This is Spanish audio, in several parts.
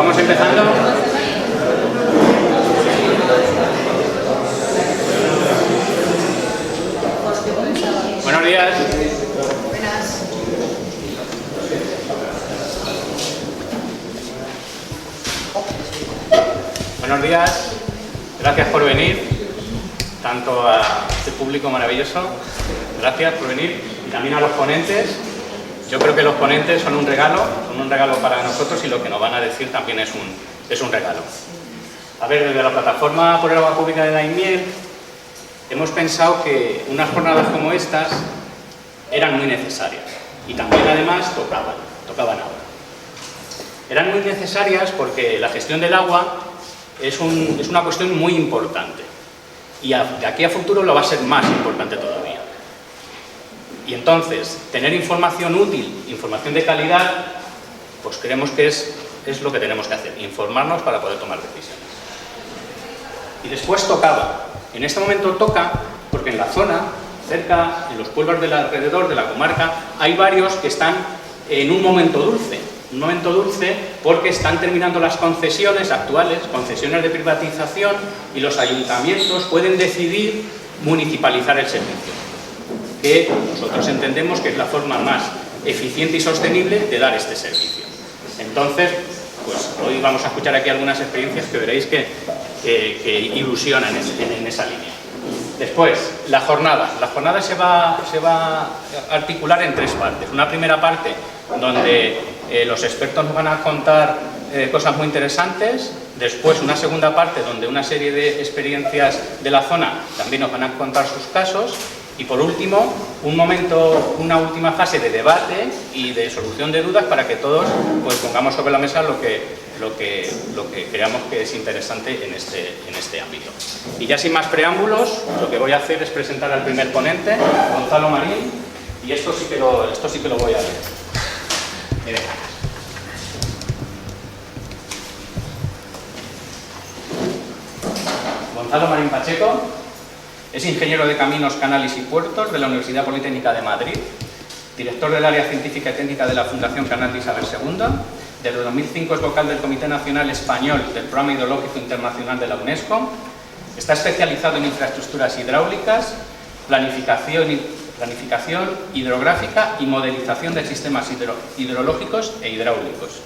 Vamos empezando. Buenos días. Buenos días. Gracias por venir, tanto a este público maravilloso. Gracias por venir. Y también a los ponentes. Yo creo que los ponentes son un regalo para nosotros, y lo que nos van a decir también es un regalo. A ver, desde la Plataforma por el Agua Pública de Daimiel hemos pensado que unas jornadas como estas eran muy necesarias, y también además tocaban ahora. Eran muy necesarias porque la gestión del agua es una cuestión muy importante, y de aquí a futuro lo va a ser más importante todavía. Y entonces, tener información útil, información de calidad, pues creemos que es lo que tenemos que hacer, informarnos para poder tomar decisiones. Y después tocaba. En este momento toca porque en la zona, cerca, en los pueblos del alrededor de la comarca, hay varios que están en un momento dulce. Un momento dulce porque están terminando las concesiones actuales, concesiones de privatización, y los ayuntamientos pueden decidir municipalizar el servicio, que nosotros entendemos que es la forma más eficiente y sostenible de dar este servicio. Entonces, pues hoy vamos a escuchar aquí algunas experiencias que veréis que ilusionan en esa línea. Después, la jornada. La jornada se va a articular en tres partes. Una primera parte donde los expertos nos van a contar cosas muy interesantes. Después, una segunda parte donde una serie de experiencias de la zona también nos van a contar sus casos. Y por último, una última fase de debate y de solución de dudas para que todos pues pongamos sobre la mesa lo que creamos que es interesante en este ámbito. Y ya sin más preámbulos, lo que voy a hacer es presentar al primer ponente, Gonzalo Marín, y esto sí que lo voy a leer. Miren. Gonzalo Marín Pacheco es ingeniero de Caminos, Canales y Puertos de la Universidad Politécnica de Madrid, director del área científica y técnica de la Fundación Canal de Isabel II. Desde 2005 es vocal del Comité Nacional Español del Programa Hidrológico Internacional de la UNESCO. Está especializado en infraestructuras hidráulicas, planificación hidrográfica y modelización de sistemas hidrológicos e hidráulicos.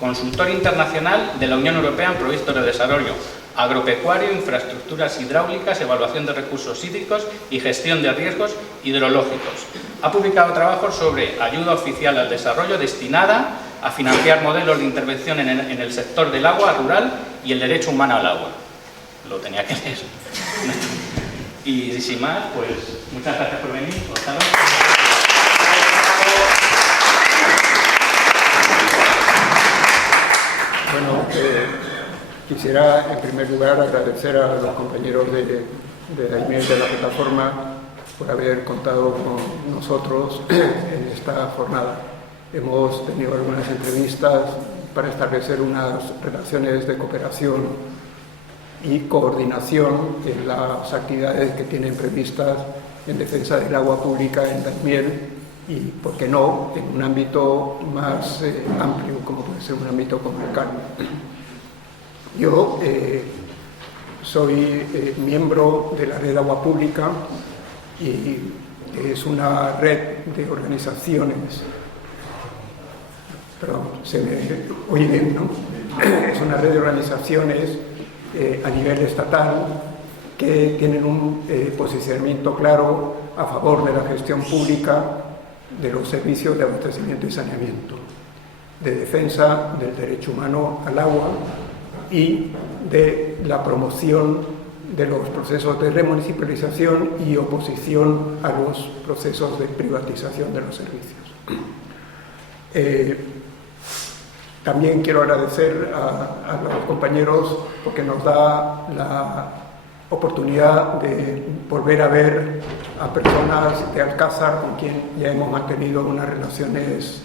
Consultor internacional de la Unión Europea en proyectos de desarrollo agropecuario, infraestructuras hidráulicas, evaluación de recursos hídricos y gestión de riesgos hidrológicos. Ha publicado trabajos sobre ayuda oficial al desarrollo destinada a financiar modelos de intervención en el sector del agua rural y el derecho humano al agua. Lo tenía que leer. Y sin más, pues muchas gracias por venir, Gonzalo. Bueno, quisiera en primer lugar agradecer a los compañeros de Daimiel de la plataforma por haber contado con nosotros en esta jornada. Hemos tenido algunas entrevistas para establecer unas relaciones de cooperación y coordinación en las actividades que tienen previstas en defensa del agua pública en Daimiel y, por qué no, en un ámbito más amplio, como puede ser un ámbito comarcal. Yo soy miembro de la Red Agua Pública, y es una red de organizaciones. Perdón, se me oye bien, ¿no? Es una red de organizaciones a nivel estatal que tienen un posicionamiento claro a favor de la gestión pública de los servicios de abastecimiento y saneamiento, de defensa del derecho humano al agua y de la promoción de los procesos de remunicipalización y oposición a los procesos de privatización de los servicios. También quiero agradecer a los compañeros porque nos da la oportunidad de volver a ver a personas de Alcázar con quien ya hemos mantenido unas relaciones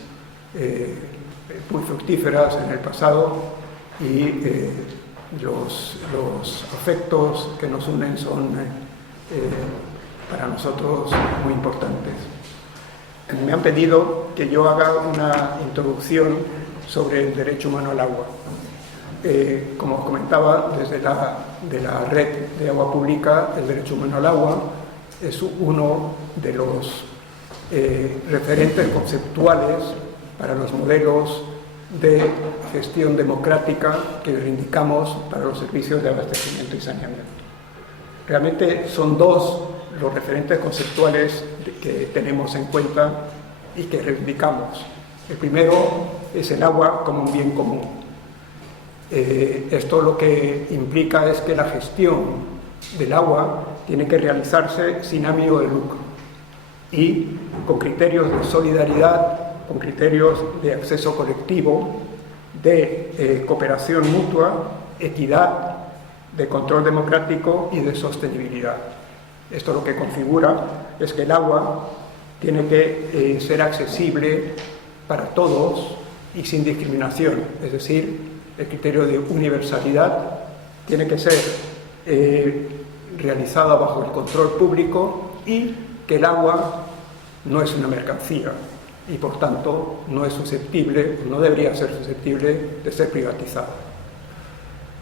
muy fructíferas en el pasado, y los afectos que nos unen son para nosotros muy importantes. Me han pedido que yo haga una introducción sobre el derecho humano al agua. como os comentaba, desde de la red de agua pública, el derecho humano al agua es uno de los referentes conceptuales para los modelos de gestión democrática que reivindicamos para los servicios de abastecimiento y saneamiento. Realmente son dos los referentes conceptuales que tenemos en cuenta y que reivindicamos. El primero es el agua como un bien común. Esto lo que implica es que la gestión del agua tiene que realizarse sin ánimo de lucro y con criterios de solidaridad, con criterios de acceso colectivo, de cooperación mutua, equidad, de control democrático y de sostenibilidad. Esto lo que configura es que el agua tiene que ser accesible para todos y sin discriminación, es decir, el criterio de universalidad tiene que ser realizado bajo el control público y que el agua no es una mercancía y por tanto no es susceptible, no debería ser susceptible de ser privatizada.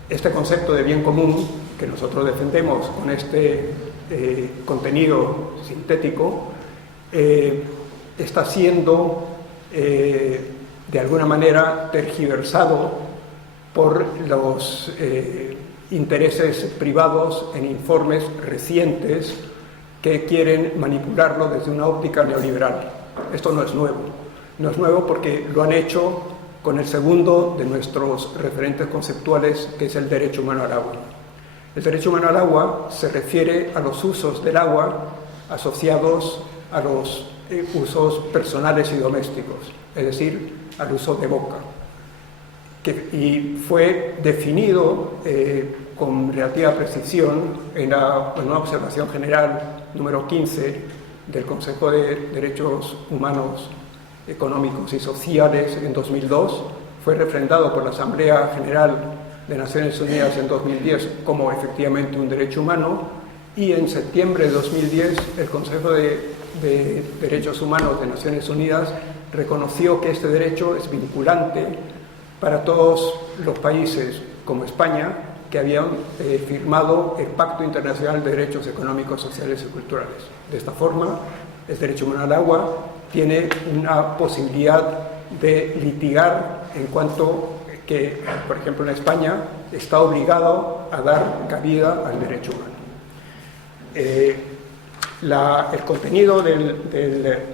Este concepto de bien común que nosotros defendemos con este contenido sintético está siendo de alguna manera tergiversado por los intereses privados en informes recientes que quieren manipularlo desde una óptica neoliberal. Esto no es nuevo. No es nuevo porque lo han hecho con el segundo de nuestros referentes conceptuales, que es el derecho humano al agua. El derecho humano al agua se refiere a los usos del agua asociados a los usos personales y domésticos, es decir, al uso de boca. Y fue definido con relativa precisión en una observación general número 15 del Consejo de Derechos Humanos, Económicos y Sociales en 2002, fue refrendado por la Asamblea General de Naciones Unidas en 2010 como efectivamente un derecho humano, y en septiembre de 2010 el Consejo de Derechos Humanos de Naciones Unidas reconoció que este derecho es vinculante para todos los países como España que habían firmado el Pacto Internacional de Derechos Económicos, Sociales y Culturales. De esta forma, el derecho humano al agua tiene una posibilidad de litigar en cuanto que, por ejemplo, en España está obligado a dar cabida al derecho humano. El contenido del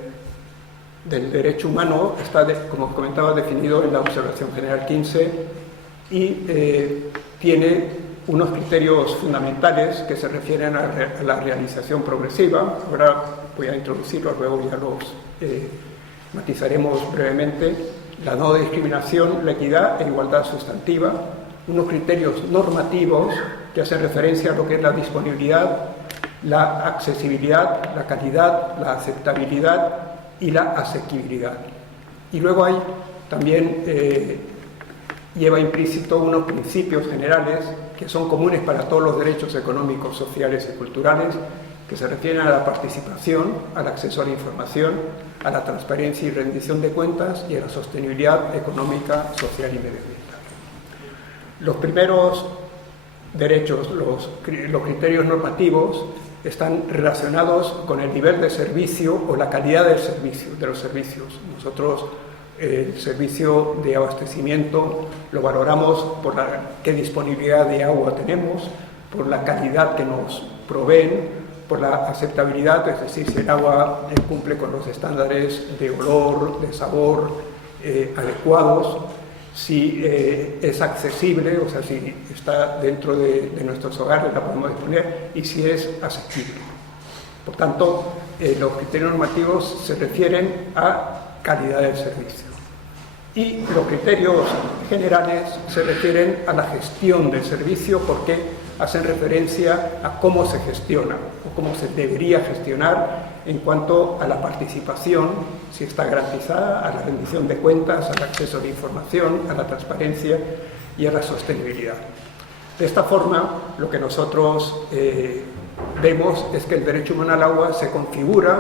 derecho humano está, como comentaba, definido en la Observación General 15 y tiene unos criterios fundamentales que se refieren a la realización progresiva. Ahora voy a introducirlos, luego ya los matizaremos brevemente. La no discriminación, la equidad e igualdad sustantiva. Unos criterios normativos que hacen referencia a lo que es la disponibilidad, la accesibilidad, la calidad, la aceptabilidad y la asequibilidad. Y luego hay también, lleva implícito unos principios generales que son comunes para todos los derechos económicos, sociales y culturales, que se refieren a la participación, al acceso a la información, a la transparencia y rendición de cuentas y a la sostenibilidad económica, social y medioambiental. Los primeros derechos, los criterios normativos, están relacionados con el nivel de servicio o la calidad del servicio, de los servicios. Nosotros el servicio de abastecimiento lo valoramos por qué disponibilidad de agua tenemos, por la calidad que nos proveen, por la aceptabilidad, es decir, si el agua cumple con los estándares de olor, de sabor adecuados, si es accesible, o sea, si está dentro de nuestros hogares, la podemos disponer, y si es asequible. Por tanto, los criterios normativos se refieren a calidad del servicio. Y los criterios generales se refieren a la gestión del servicio porque hacen referencia a cómo se gestiona o cómo se debería gestionar en cuanto a la participación, si está garantizada, a la rendición de cuentas, al acceso a la información, a la transparencia y a la sostenibilidad. De esta forma, lo que nosotros vemos es que el derecho humano al agua se configura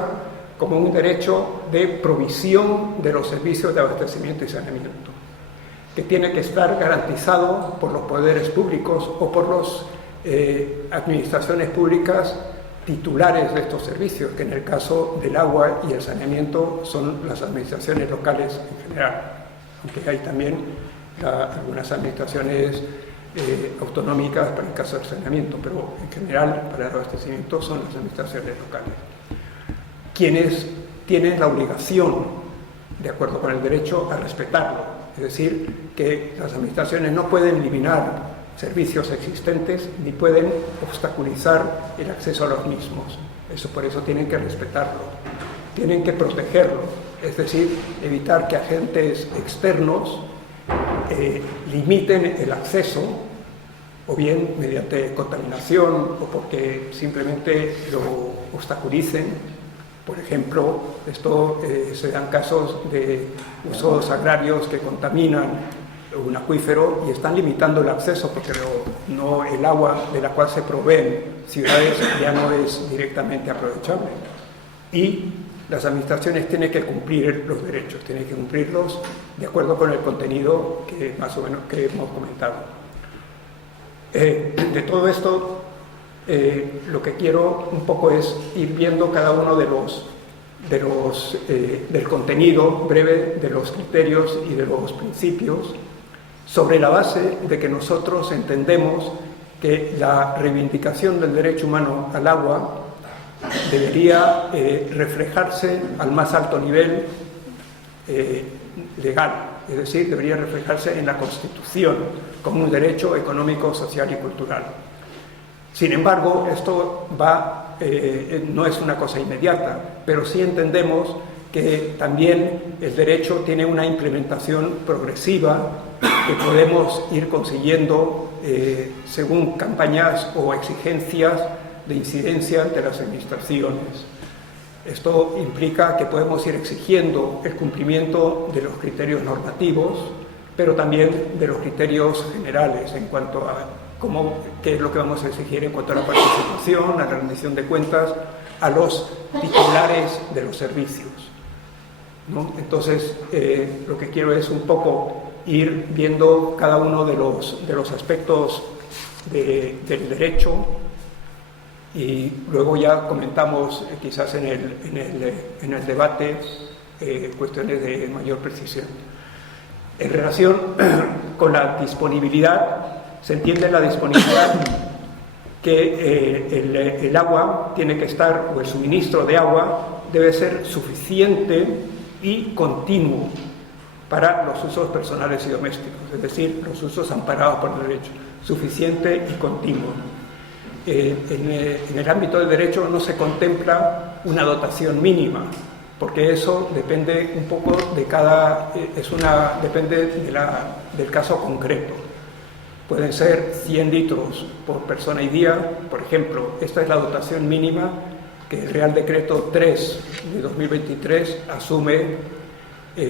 como un derecho de provisión de los servicios de abastecimiento y saneamiento. que tiene que estar garantizado por los poderes públicos o por las administraciones públicas titulares de estos servicios, que en el caso del agua y el saneamiento son las administraciones locales en general, aunque hay también algunas administraciones autonómicas para el caso del saneamiento, pero en general para el abastecimiento son las administraciones locales, quienes tienen la obligación, de acuerdo con el derecho, a respetarlo. Es decir, que las administraciones no pueden eliminar servicios existentes ni pueden obstaculizar el acceso a los mismos. Por eso tienen que respetarlo, tienen que protegerlo, es decir, evitar que agentes externos limiten el acceso, o bien mediante contaminación o porque simplemente lo obstaculicen. Por ejemplo, se dan casos de usos agrarios que contaminan un acuífero y están limitando el acceso porque el agua de la cual se proveen ciudades ya no es directamente aprovechable. Y las administraciones tienen que cumplir los derechos, tienen que cumplirlos de acuerdo con el contenido que más o menos que hemos comentado. De todo esto, lo que quiero un poco es ir viendo cada uno del contenido breve, de los criterios y de los principios, sobre la base de que nosotros entendemos que la reivindicación del derecho humano al agua debería reflejarse al más alto nivel legal, es decir, debería reflejarse en la Constitución como un derecho económico, social y cultural. Sin embargo, esto no es una cosa inmediata, pero sí entendemos que también el derecho tiene una implementación progresiva que podemos ir consiguiendo según campañas o exigencias de incidencia ante las administraciones. Esto implica que podemos ir exigiendo el cumplimiento de los criterios normativos, pero también de los criterios generales en cuanto a qué es lo que vamos a exigir en cuanto a la participación, a la rendición de cuentas, a los titulares de los servicios, ¿no? Entonces, lo que quiero es un poco ir viendo cada uno de los aspectos del derecho y luego ya comentamos quizás en el debate cuestiones de mayor precisión. En relación con la disponibilidad, se entiende la disponibilidad que el agua tiene que estar, o el suministro de agua debe ser suficiente y continuo para los usos personales y domésticos, es decir, los usos amparados por el derecho, suficiente y continuo. En el ámbito del derecho no se contempla una dotación mínima, porque eso depende un poco depende del caso concreto. Pueden ser 100 litros por persona y día, por ejemplo. Esta es la dotación mínima que el Real Decreto 3 de 2023 asume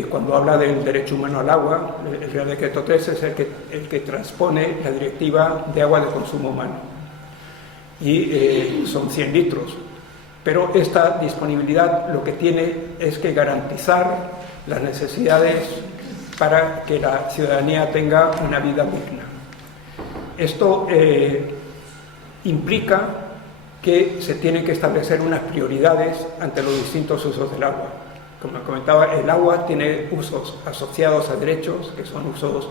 cuando habla del derecho humano al agua. El Real Decreto 3 es el que transpone la Directiva de Agua de Consumo Humano. Y son 100 litros. Pero esta disponibilidad lo que tiene es que garantizar las necesidades para que la ciudadanía tenga una vida digna. Esto implica que se tienen que establecer unas prioridades ante los distintos usos del agua. Como comentaba, el agua tiene usos asociados a derechos, que son usos,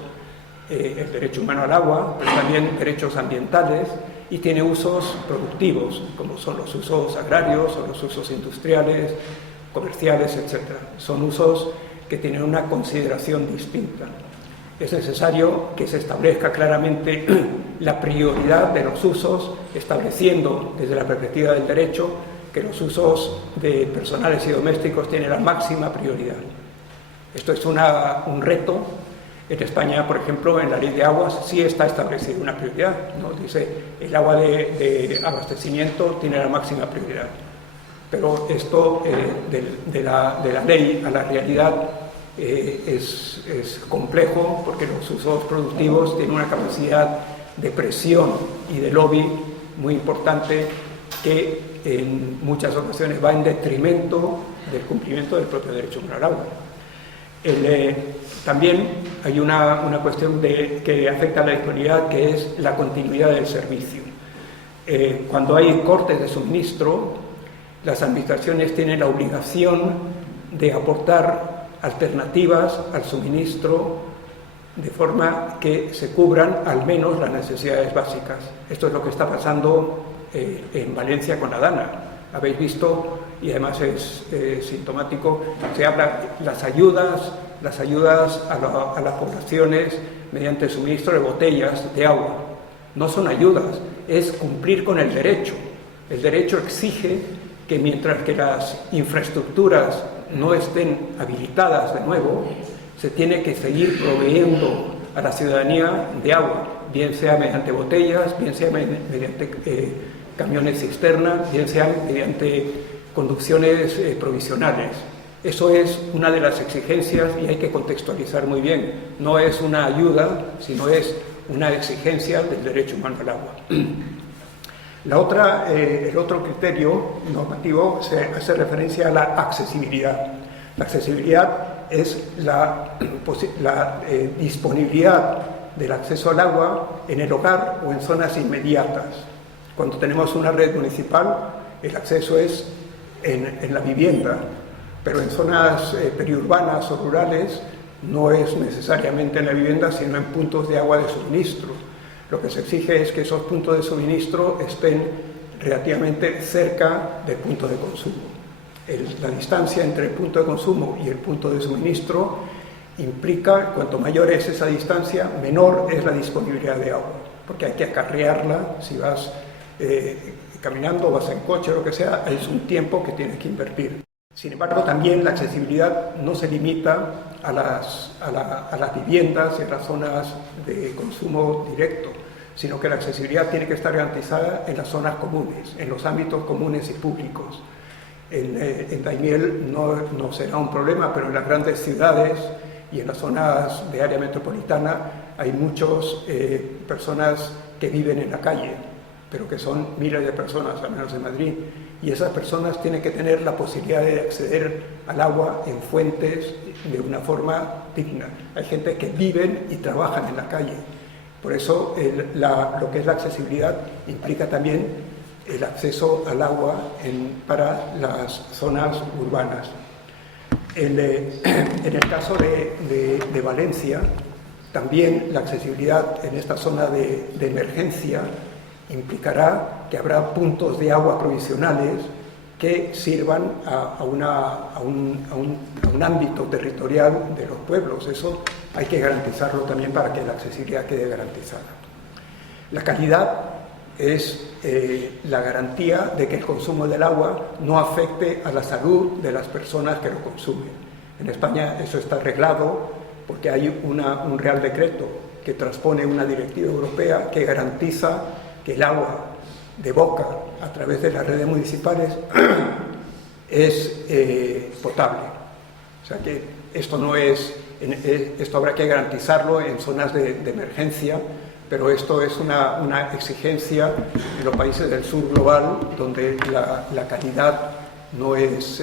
el derecho humano al agua, pero también derechos ambientales, y tiene usos productivos, como son los usos agrarios o los usos industriales, comerciales, etc. Son usos que tienen una consideración distinta. Es necesario que se establezca claramente la prioridad de los usos, estableciendo desde la perspectiva del derecho que los usos de personales y domésticos tienen la máxima prioridad. Esto es un reto. En España, por ejemplo, en la Ley de Aguas sí está establecida una prioridad, ¿no? Dice, el agua de abastecimiento tiene la máxima prioridad. Pero esto de la ley a la realidad es complejo, porque los usos productivos tienen una capacidad de presión y de lobby muy importante que en muchas ocasiones va en detrimento del cumplimiento del propio derecho humano al agua. También hay una cuestión que afecta a la disponibilidad, que es la continuidad del servicio. Cuando hay cortes de suministro, las administraciones tienen la obligación de aportar alternativas al suministro de forma que se cubran al menos las necesidades básicas. Esto es lo que está pasando en Valencia con la Dana. Habéis visto, y además es sintomático, se habla las ayudas a las poblaciones mediante el suministro de botellas de agua. No son ayudas, es cumplir con el derecho. El derecho exige que mientras que las infraestructuras no estén habilitadas de nuevo, se tiene que seguir proveyendo a la ciudadanía de agua, bien sea mediante botellas, bien sea mediante camiones cisternas, bien sea mediante conducciones provisionales. Eso es una de las exigencias y hay que contextualizar muy bien. No es una ayuda, sino es una exigencia del derecho humano al agua. El otro criterio normativo se hace referencia a la accesibilidad. La accesibilidad es la disponibilidad del acceso al agua en el hogar o en zonas inmediatas. Cuando tenemos una red municipal, el acceso es en la vivienda, pero en zonas periurbanas o rurales no es necesariamente en la vivienda, sino en puntos de agua de suministro. Lo que se exige es que esos puntos de suministro estén relativamente cerca del punto de consumo. La distancia entre el punto de consumo y el punto de suministro implica, cuanto mayor es esa distancia, menor es la disponibilidad de agua, porque hay que acarrearla. Si vas caminando, vas en coche o lo que sea, es un tiempo que tienes que invertir. Sin embargo, también la accesibilidad no se limita a las viviendas y a las zonas de consumo directo, sino que la accesibilidad tiene que estar garantizada en las zonas comunes, en los ámbitos comunes y públicos. En Daimiel no será un problema, pero en las grandes ciudades y en las zonas de área metropolitana hay muchas personas que viven en la calle, pero que son miles de personas, al menos en Madrid, y esas personas tienen que tener la posibilidad de acceder al agua en fuentes de una forma digna. Hay gente que viven y trabajan en la calle. Por eso lo que es la accesibilidad implica también el acceso al agua para las zonas urbanas. En el caso de Valencia, también la accesibilidad en esta zona de emergencia implicará que habrá puntos de agua provisionales que sirvan a un ámbito territorial de los pueblos. Eso hay que garantizarlo también para que la accesibilidad quede garantizada. La calidad es la garantía de que el consumo del agua no afecte a la salud de las personas que lo consumen. En España eso está arreglado porque hay un Real Decreto que transpone una directiva europea que garantiza que el agua de boca a través de las redes municipales es potable. O sea que esto esto habrá que garantizarlo en zonas de emergencia, pero esto es una exigencia en los países del sur global, donde la calidad no es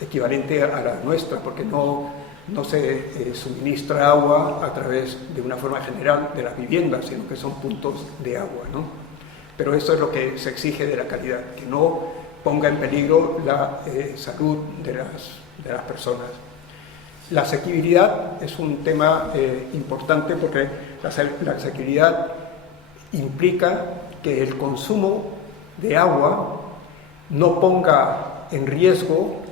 equivalente a la nuestra, porque no se suministra agua a través de una forma general de las viviendas, sino que son puntos de agua, ¿no? Pero eso es lo que se exige de la calidad, que no ponga en peligro la salud de las personas. La asequibilidad es un tema importante porque la asequibilidad implica que el consumo de agua no ponga en riesgo,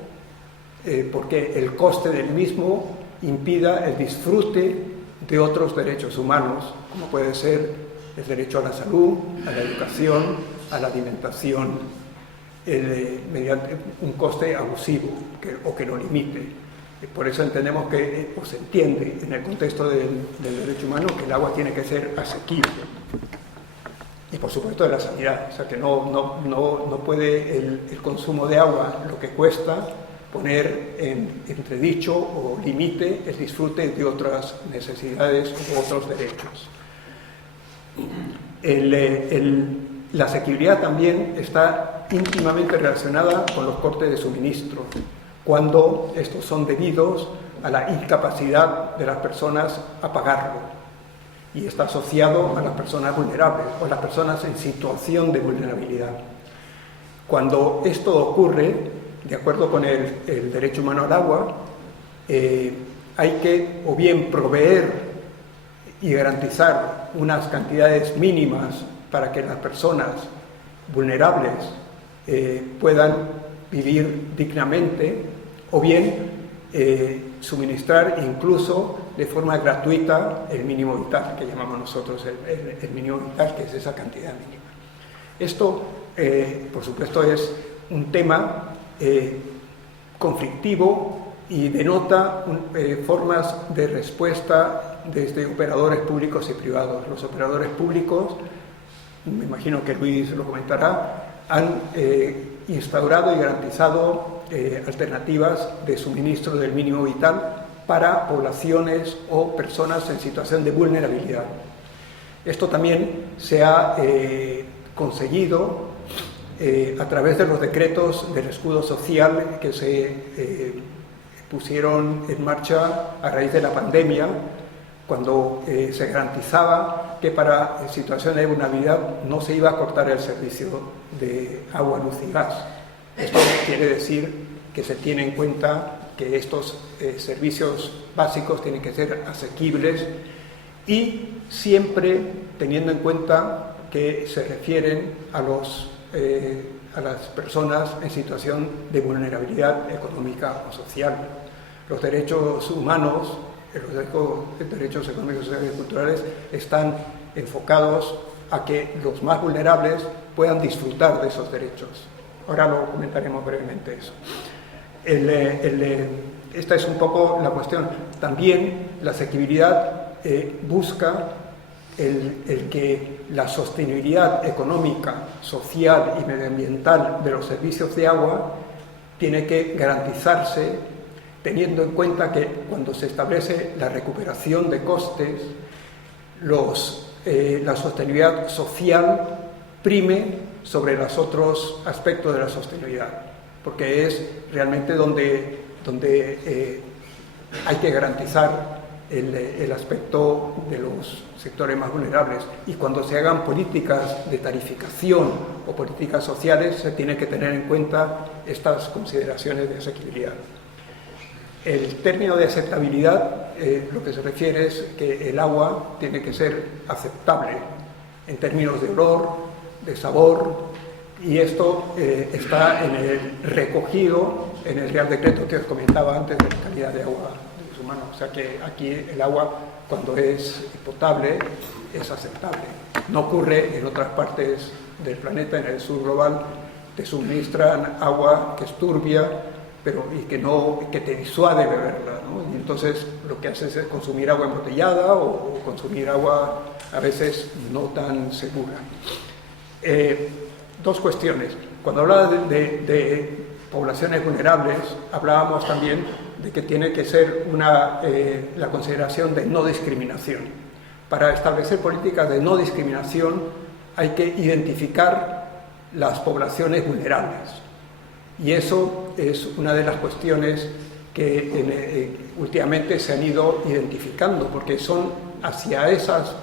porque el coste del mismo impida el disfrute de otros derechos humanos, como puede ser el derecho a la salud, a la educación, a la alimentación, mediante un coste abusivo o que lo limite. Por eso entendemos que, o se entiende en el contexto del derecho humano, que el agua tiene que ser asequible. Y por supuesto de la sanidad, o sea que no puede el consumo de agua, lo que cuesta, poner en entredicho o limite el disfrute de otras necesidades u otros derechos. La asequibilidad también está íntimamente relacionada con los cortes de suministro, cuando estos son debidos a la incapacidad de las personas a pagarlo, y está asociado a las personas vulnerables o a las personas en situación de vulnerabilidad. Cuando esto ocurre, de acuerdo con el derecho humano al agua, hay que o bien proveer y garantizar unas cantidades mínimas para que las personas vulnerables puedan vivir dignamente, o bien suministrar incluso de forma gratuita el mínimo vital, que llamamos nosotros el mínimo vital, que es esa cantidad mínima. Esto, por supuesto, es un tema conflictivo y denota formas de respuesta desde operadores públicos y privados. Los operadores públicos, me imagino que Luis lo comentará, han instaurado y garantizado alternativas de suministro del mínimo vital para poblaciones o personas en situación de vulnerabilidad. Esto también se ha conseguido a través de los decretos del escudo social que se pusieron en marcha a raíz de la pandemia, cuando se garantizaba que para situaciones de vulnerabilidad no se iba a cortar el servicio de agua, luz y gas. Esto quiere decir que se tiene en cuenta que estos servicios básicos tienen que ser asequibles y siempre teniendo en cuenta que se refieren a las personas en situación de vulnerabilidad económica o social. Los derechos humanos, los derechos económicos, sociales y culturales están enfocados a que los más vulnerables puedan disfrutar de esos derechos. Ahora lo comentaremos brevemente eso. Esta es un poco la cuestión. También la asequibilidad busca el que la sostenibilidad económica, social y medioambiental de los servicios de agua tiene que garantizarse teniendo en cuenta que cuando se establece la recuperación de costes, la sostenibilidad social prime sobre los otros aspectos de la sostenibilidad, porque es realmente donde hay que garantizar el aspecto de los sectores más vulnerables. Y cuando se hagan políticas de tarificación o políticas sociales, se tiene que tener en cuenta estas consideraciones de asequibilidad. El término de aceptabilidad, lo que se refiere es que el agua tiene que ser aceptable en términos de olor, de sabor, y esto está recogido en el Real Decreto que os comentaba antes de la calidad de agua de uso humano. O sea que aquí el agua, cuando es potable, es aceptable. No ocurre en otras partes del planeta. En el sur global te suministran agua que es turbia, que te disuade beberla, ¿no? Y entonces lo que haces es consumir agua embotellada o consumir agua a veces no tan segura. Dos cuestiones. Cuando hablaba de poblaciones vulnerables, hablábamos también de que tiene que ser la consideración de no discriminación. Para establecer políticas de no discriminación hay que identificar las poblaciones vulnerables. Y eso es una de las cuestiones que últimamente se han ido identificando, porque son hacia esas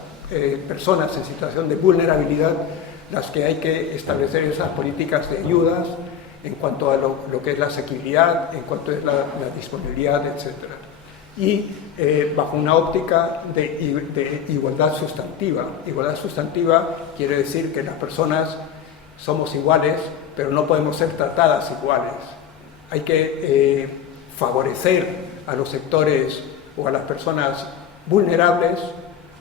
personas en situación de vulnerabilidad las que hay que establecer esas políticas de ayudas en cuanto a lo que es la asequibilidad, en cuanto a la disponibilidad, etc. Y bajo una óptica de igualdad sustantiva. Igualdad sustantiva quiere decir que las personas somos iguales, pero no podemos ser tratadas iguales. Hay que favorecer a los sectores o a las personas vulnerables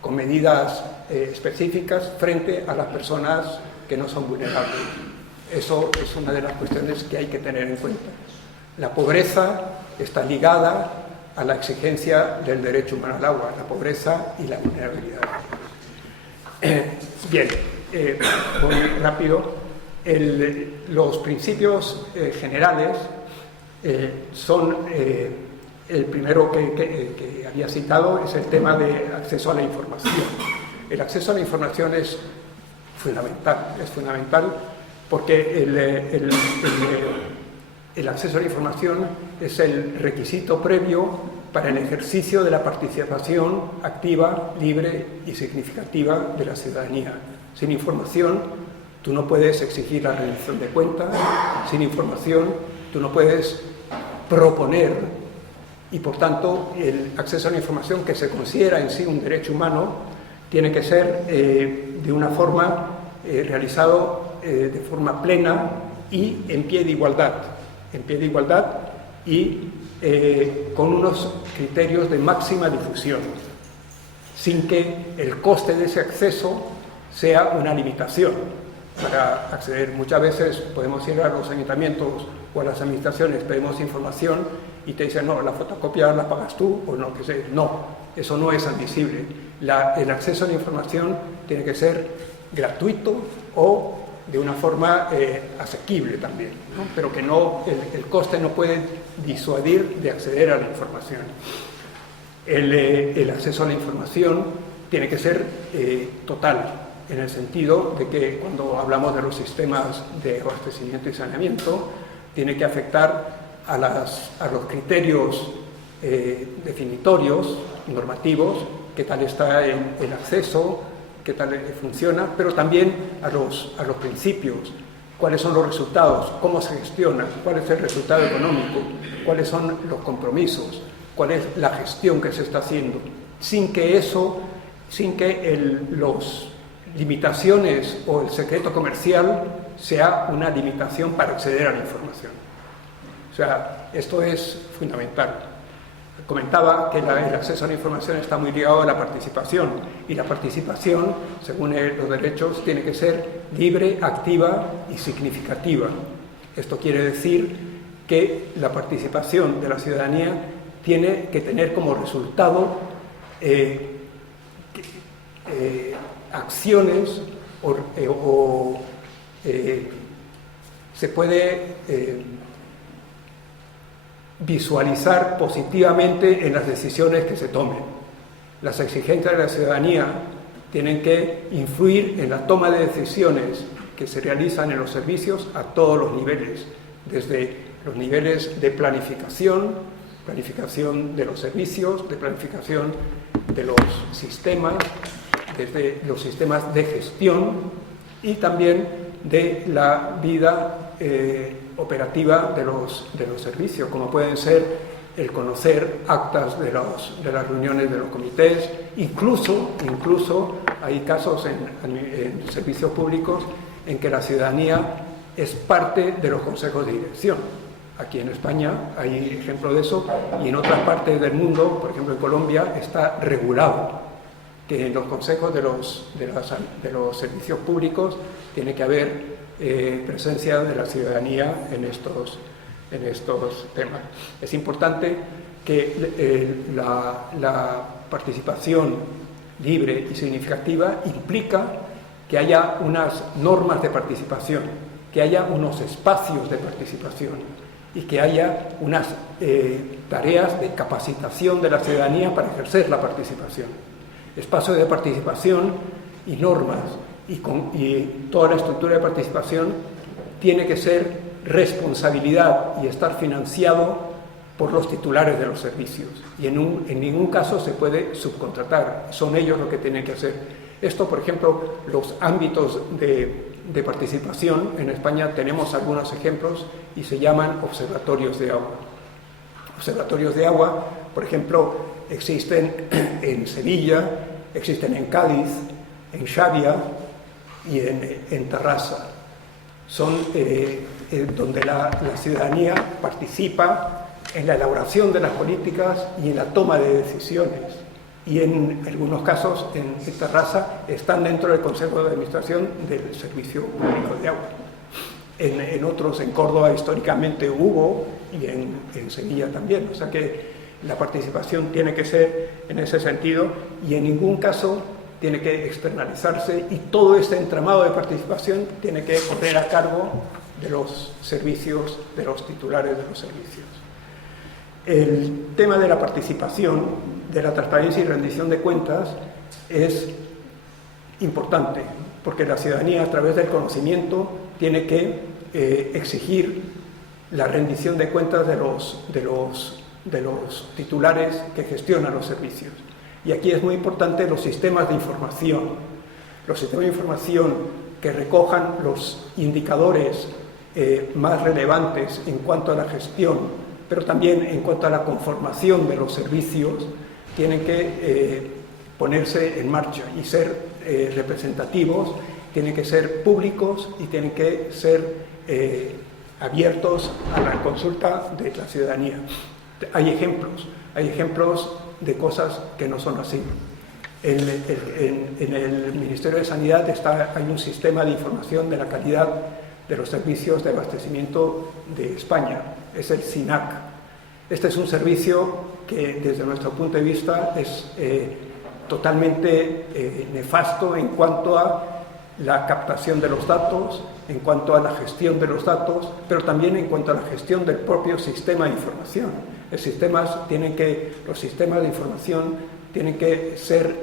con medidas específicas frente a las personas que no son vulnerables. Eso es una de las cuestiones que hay que tener en cuenta. La pobreza está ligada a la exigencia del derecho humano al agua, la pobreza y la vulnerabilidad. Bien, muy rápido. Los principios generales son, el primero que había citado es el tema de acceso a la información. El acceso a la información es fundamental porque el acceso a la información es el requisito previo para el ejercicio de la participación activa, libre y significativa de la ciudadanía. Sin información, tú no puedes exigir la rendición de cuentas. Sin información, tú no puedes proponer, y por tanto el acceso a la información, que se considera en sí un derecho humano, tiene que ser de una forma realizado de forma plena y en pie de igualdad y con unos criterios de máxima difusión, sin que el coste de ese acceso sea una limitación. Para acceder, muchas veces podemos ir a los ayuntamientos o a las administraciones, pedimos información y te dicen, no, la fotocopia la pagas tú, o no, que sé. No, eso no es admisible. El acceso a la información tiene que ser gratuito o de una forma asequible también, ¿no? Pero que no, el coste no puede disuadir de acceder a la información. El acceso a la información tiene que ser total, en el sentido de que cuando hablamos de los sistemas de abastecimiento y saneamiento, tiene que afectar a los criterios definitorios, normativos, qué tal está el acceso, qué tal funciona, pero también a los principios, cuáles son los resultados, cómo se gestiona, cuál es el resultado económico, cuáles son los compromisos, cuál es la gestión que se está haciendo, sin que las limitaciones o el secreto comercial sea una limitación para acceder a la información. O sea, esto es fundamental. Comentaba que el acceso a la información está muy ligado a la participación, y la participación, según los derechos, tiene que ser libre, activa y significativa. Esto quiere decir que la participación de la ciudadanía tiene que tener como resultado acciones se puede visualizar positivamente en las decisiones que se tomen. Las exigencias de la ciudadanía tienen que influir en la toma de decisiones que se realizan en los servicios a todos los niveles, desde los niveles de planificación de los servicios, de planificación de los sistemas, desde los sistemas de gestión y también de la vida operativa de los servicios, como pueden ser el conocer actas de las reuniones de los comités, incluso hay casos en servicios públicos en que la ciudadanía es parte de los consejos de dirección. Aquí en España hay ejemplo de eso, y en otras partes del mundo, por ejemplo en Colombia, está regulado que en los consejos de los servicios públicos tiene que haber presencia de la ciudadanía en estos temas. Es importante que la participación libre y significativa implica que haya unas normas de participación, que haya unos espacios de participación y que haya unas tareas de capacitación de la ciudadanía para ejercer la participación. Espacios de participación y normas y toda la estructura de participación tiene que ser responsabilidad y estar financiado por los titulares de los servicios, y en ningún caso se puede subcontratar, son ellos los que tienen que hacer. Esto, por ejemplo, los ámbitos de participación, en España tenemos algunos ejemplos y se llaman observatorios de agua. Observatorios de agua, por ejemplo, existen en Sevilla, existen en Cádiz, en Xàbia y en Terrassa. Son donde la ciudadanía participa en la elaboración de las políticas y en la toma de decisiones. Y en algunos casos, en Terrassa, están dentro del Consejo de Administración del Servicio Público de Agua. En otros, en Córdoba históricamente hubo, y en Sevilla también. O sea que la participación tiene que ser en ese sentido, y en ningún caso tiene que externalizarse, y todo este entramado de participación tiene que correr a cargo de los servicios, de los titulares de los servicios. El tema de la participación, de la transparencia y rendición de cuentas es importante, porque la ciudadanía, a través del conocimiento, tiene que exigir la rendición de cuentas de los los titulares que gestionan los servicios. Y aquí es muy importante los sistemas de información. Los sistemas de información que recojan los indicadores más relevantes en cuanto a la gestión, pero también en cuanto a la conformación de los servicios, tienen que ponerse en marcha y ser representativos, tienen que ser públicos y tienen que ser abiertos a la consulta de la ciudadanía. Hay ejemplos de cosas que no son así. En el Ministerio de Sanidad hay un sistema de información de la calidad de los servicios de abastecimiento de España, es el SINAC. Este es un servicio que desde nuestro punto de vista es totalmente nefasto en cuanto a la captación de los datos, en cuanto a la gestión de los datos, pero también en cuanto a la gestión del propio sistema de información. Los sistemas de información tienen que ser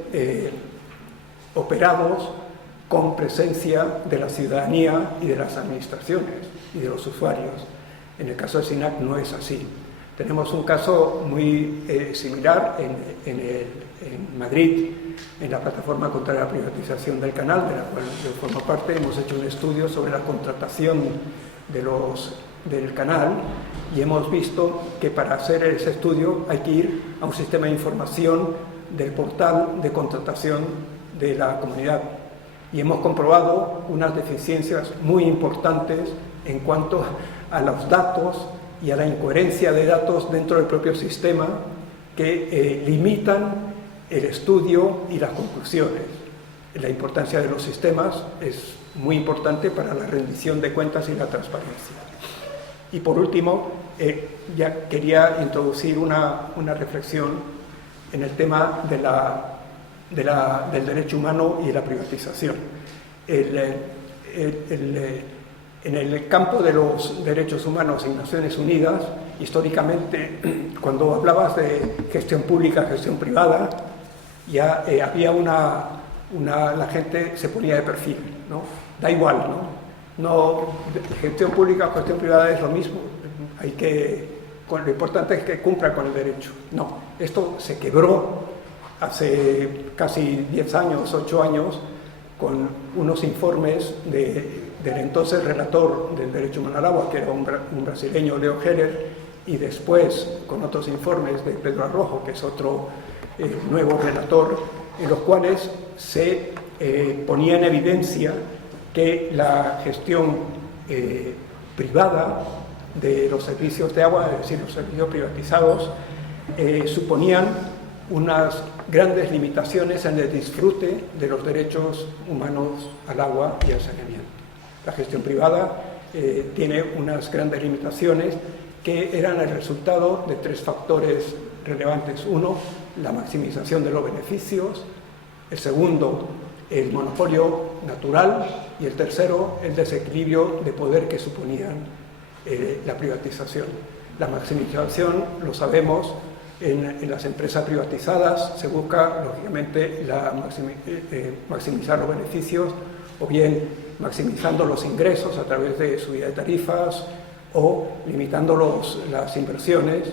operados con presencia de la ciudadanía y de las administraciones y de los usuarios. En el caso de SINAC no es así. Tenemos un caso muy similar en Madrid, en la plataforma contra la privatización del canal, de la cual yo formo parte. Hemos hecho un estudio sobre la contratación del canal y hemos visto que para hacer ese estudio hay que ir a un sistema de información del portal de contratación de la comunidad. Y hemos comprobado unas deficiencias muy importantes en cuanto a los datos y a la incoherencia de datos dentro del propio sistema que limitan el estudio y las conclusiones. La importancia de los sistemas es muy importante para la rendición de cuentas y la transparencia. Y por último, ya quería introducir una reflexión en el tema del derecho humano y la privatización. En el campo de los derechos humanos en Naciones Unidas, históricamente, cuando hablabas de gestión pública, gestión privada, ya había la gente se ponía de perfil, ¿no? Da igual, ¿no? Gestión pública o gestión privada es lo mismo, lo importante es que cumpla con el derecho. No, esto se quebró hace casi 10 años, 8 años, con unos informes del entonces relator del derecho humano al agua, que era un brasileño, Leo Heller, y después con otros informes de Pedro Arrojo, que es otro nuevo relator, en los cuales se ponía en evidencia que la gestión privada de los servicios de agua, es decir, los servicios privatizados, suponían unas grandes limitaciones en el disfrute de los derechos humanos al agua y al saneamiento. La gestión privada tiene unas grandes limitaciones que eran el resultado de 3 factores relevantes. Uno, la maximización de los beneficios. El segundo, el monopolio natural. Y el tercero, el desequilibrio de poder que suponían la privatización. La maximización, lo sabemos, en las empresas privatizadas se busca, lógicamente, maximizar los beneficios, o bien maximizando los ingresos a través de subida de tarifas o limitando las inversiones,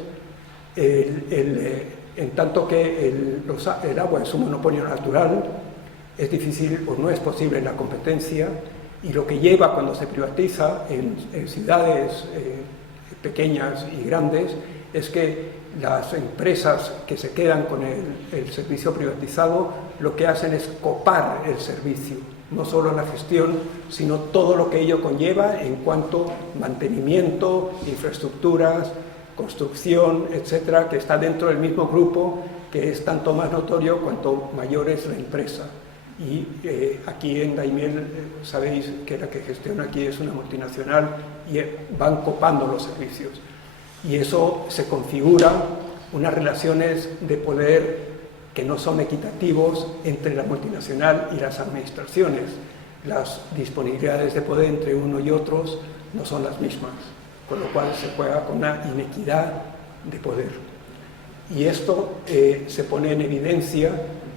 en tanto que el agua es un monopolio natural, es difícil o no es posible la competencia, y lo que lleva cuando se privatiza en ciudades pequeñas y grandes es que las empresas que se quedan con el servicio privatizado lo que hacen es copar el servicio, no solo la gestión, sino todo lo que ello conlleva en cuanto a mantenimiento, infraestructuras, construcción, etcétera, que está dentro del mismo grupo, que es tanto más notorio cuanto mayor es la empresa. Y aquí en Daimiel sabéis que la que gestiona aquí es una multinacional y van copando los servicios. Y eso se configura unas relaciones de poder que no son equitativos entre la multinacional y las administraciones. Las disponibilidades de poder entre uno y otros no son las mismas, con lo cual se juega con una inequidad de poder. Y esto se pone en evidencia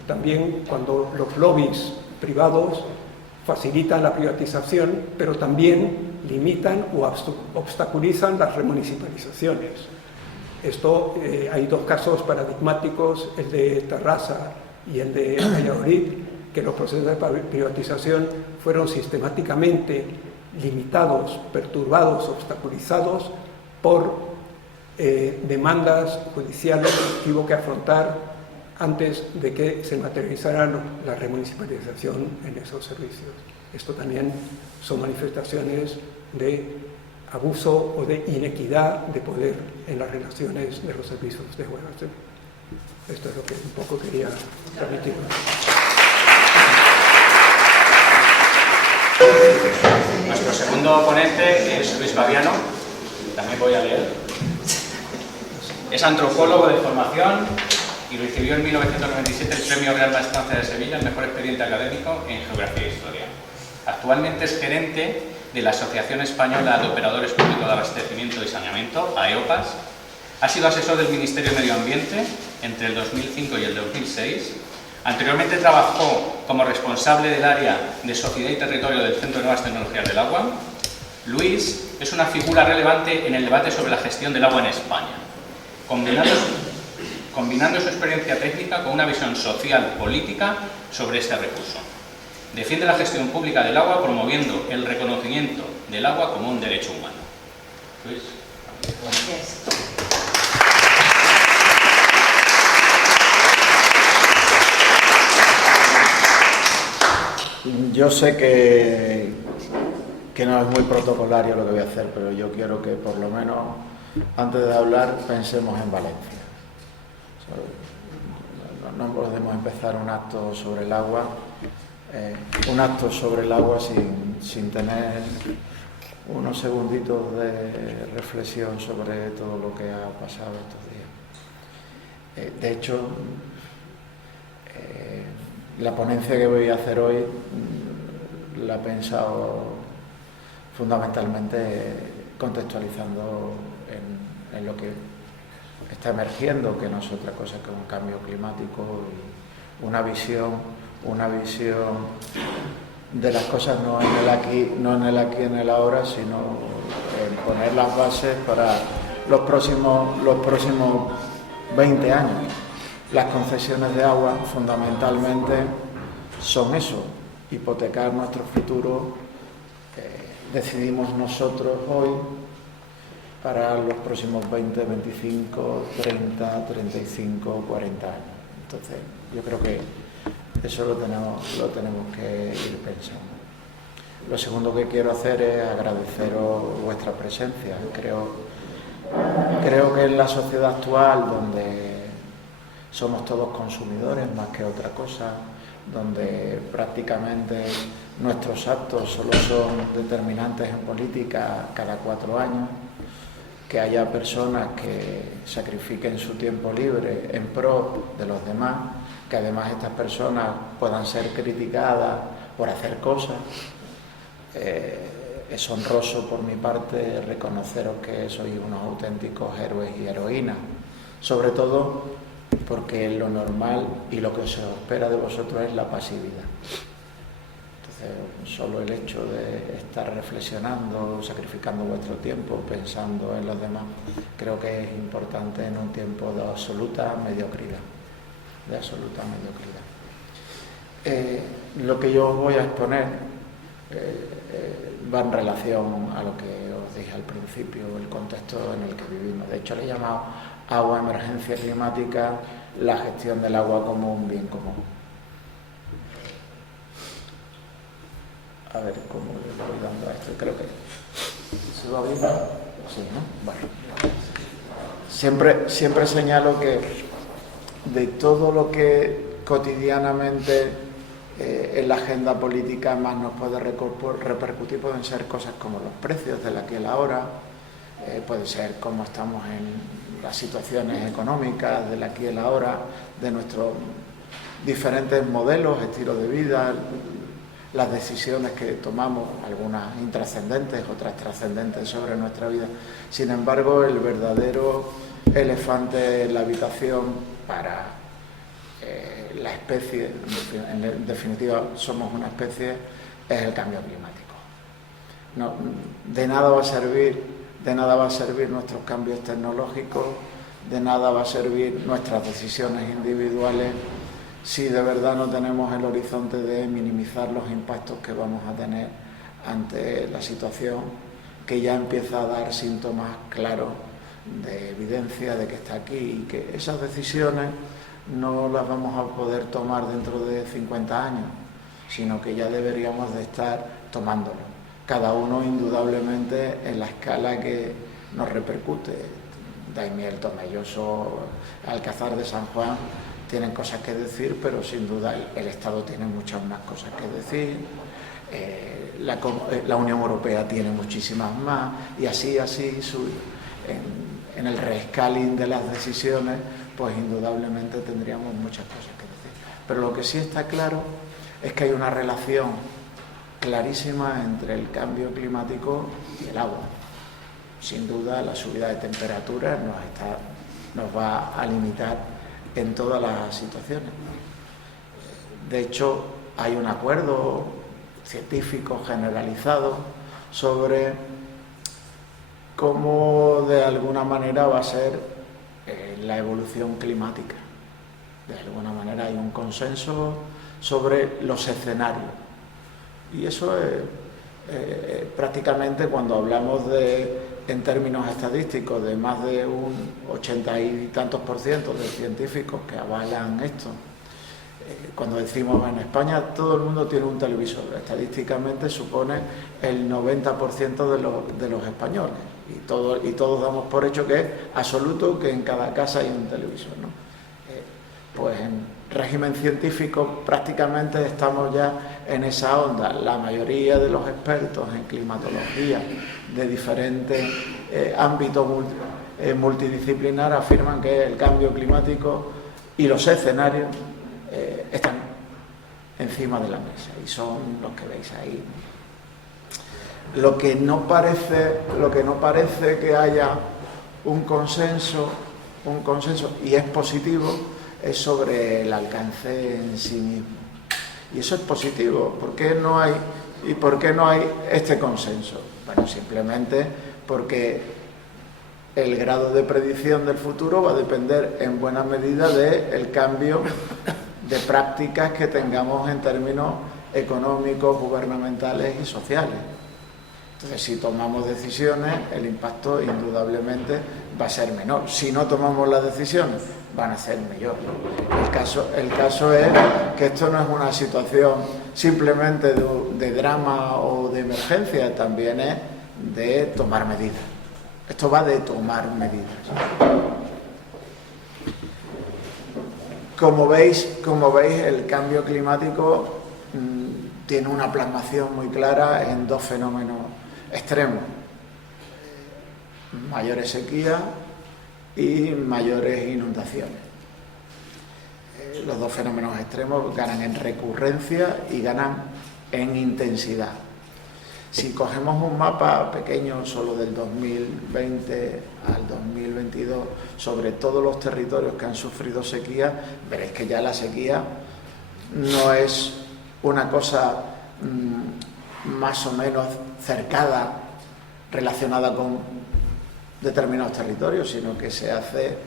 también cuando los lobbies privados facilitan la privatización, pero también limitan o obstaculizan las remunicipalizaciones. Hay dos casos paradigmáticos, el de Tarrasa y el de Valladolid, que los procesos de privatización fueron sistemáticamente limitados, perturbados, obstaculizados por demandas judiciales que hubo que afrontar antes de que se materializara la remunicipalización en esos servicios. Esto también son manifestaciones de abuso o de inequidad de poder en las relaciones de los servicios de justicia. Esto es lo que un poco quería transmitir. Nuestro segundo ponente es Luis Fabiano, también voy a leer. Es antropólogo de formación y recibió en 1997 el Premio Real Maestranza de Sevilla, el mejor expediente académico en Geografía e Historia. Actualmente es gerente de la Asociación Española de Operadores Públicos de Abastecimiento y Saneamiento, AEOPAS. Ha sido asesor del Ministerio de Medio Ambiente entre el 2005 y el 2006. Anteriormente trabajó como responsable del área de Sociedad y Territorio del Centro de Nuevas Tecnologías del Agua. Luis es una figura relevante en el debate sobre la gestión del agua en España, combinando su experiencia técnica con una visión social política sobre este recurso. Defiende la gestión pública del agua promoviendo el reconocimiento del agua como un derecho humano. Luis. Gracias. Yo sé que no es muy protocolario lo que voy a hacer, pero yo quiero que por lo menos antes de hablar pensemos en Valencia. No podemos empezar un acto sobre el agua, sin tener unos segunditos de reflexión sobre todo lo que ha pasado estos días. De hecho, la ponencia que voy a hacer hoy la he pensado fundamentalmente contextualizando en lo que está emergiendo, que no es otra cosa que un cambio climático y una visión de las cosas no en el aquí, en el ahora, sino en poner las bases para los próximos 20 años. Las concesiones de agua fundamentalmente son eso, hipotecar nuestro futuro. Decidimos nosotros hoy para los próximos 20, 25, 30, 35, 40 años. Entonces, yo creo que eso lo tenemos que ir pensando. Lo segundo que quiero hacer es agradeceros vuestra presencia. Creo que en la sociedad actual, donde somos todos consumidores más que otra cosa, donde prácticamente nuestros actos solo son determinantes en política cada 4 años, que haya personas que sacrifiquen su tiempo libre en pro de los demás, que además estas personas puedan ser criticadas por hacer cosas. Es honroso por mi parte reconoceros que sois unos auténticos héroes y heroínas, sobre todo porque lo normal y lo que se espera de vosotros es la pasividad. Entonces, solo el hecho de estar reflexionando, sacrificando vuestro tiempo, pensando en los demás, creo que es importante en un tiempo de absoluta mediocridad. Lo que yo os voy a exponer va en relación a lo que os dije al principio, el contexto en el que vivimos. De hecho, le he llamado agua, emergencia climática, la gestión del agua como un bien común. A ver cómo le voy dando a esto. Creo que se va bien. Sí, ¿no? Bueno. Siempre señalo que de todo lo que cotidianamente en la agenda política más nos puede repercutir pueden ser cosas como los precios del aquí y el ahora, puede ser cómo estamos en las situaciones económicas del aquí y el ahora, de nuestros diferentes modelos, estilos de vida, las decisiones que tomamos, algunas intrascendentes, otras trascendentes sobre nuestra vida. Sin embargo, el verdadero elefante en la habitación para la especie, en definitiva somos una especie, es el cambio climático. No, de nada va a servir nuestros cambios tecnológicos de nada va a servir nuestras decisiones individuales si de verdad no tenemos el horizonte de minimizar los impactos que vamos a tener ante la situación que ya empieza a dar síntomas claros de evidencia de que está aquí, y que esas decisiones no las vamos a poder tomar dentro de 50 años, sino que ya deberíamos de estar tomándolo, cada uno indudablemente en la escala que nos repercute. Daimiel, Tomelloso, Alcázar de San Juan tienen cosas que decir, pero sin duda el Estado tiene muchas más cosas que decir, la Unión Europea tiene muchísimas más, y así en el rescaling de las decisiones, pues indudablemente tendríamos muchas cosas que decir. Pero lo que sí está claro es que hay una relación clarísima entre el cambio climático y el agua. Sin duda, la subida de temperaturas nos va a limitar en todas las situaciones. De hecho, hay un acuerdo científico generalizado sobre cómo de alguna manera va a ser la evolución climática. De alguna manera hay un consenso sobre los escenarios. Y eso es prácticamente, cuando hablamos en términos estadísticos, de más de un 80 y tantos % de científicos que avalan esto. Cuando decimos en España todo el mundo tiene un televisor, estadísticamente supone el 90% de los españoles, y todos damos por hecho que es absoluto que en cada casa hay un televisor, ¿no? Pues en régimen científico prácticamente estamos ya en esa onda. La mayoría de los expertos en climatología de diferentes ámbitos multidisciplinar afirman que el cambio climático y los escenarios están encima de la mesa, y son los que veis ahí. Lo que no parece que haya un consenso, y es positivo, es sobre el alcance en sí mismo. Y eso es positivo. ¿Por qué no hay este consenso? Bueno, simplemente porque el grado de predicción del futuro va a depender en buena medida del cambio de prácticas que tengamos en términos económicos, gubernamentales y sociales. Entonces, si tomamos decisiones, el impacto indudablemente va a ser menor. Si no tomamos las decisiones, van a ser mayor. El caso es que esto no es una situación simplemente de drama o de emergencia, también es de tomar medidas. Esto va de tomar medidas. Como veis, el cambio climático tiene una plasmación muy clara en dos fenómenos extremos: mayores sequías y mayores inundaciones. Los dos fenómenos extremos ganan en recurrencia y ganan en intensidad. Si cogemos un mapa pequeño, solo del 2020 al 2022, sobre todos los territorios que han sufrido sequía, veréis que ya la sequía no es una cosa más o menos cercada, relacionada con determinados territorios, sino que se hace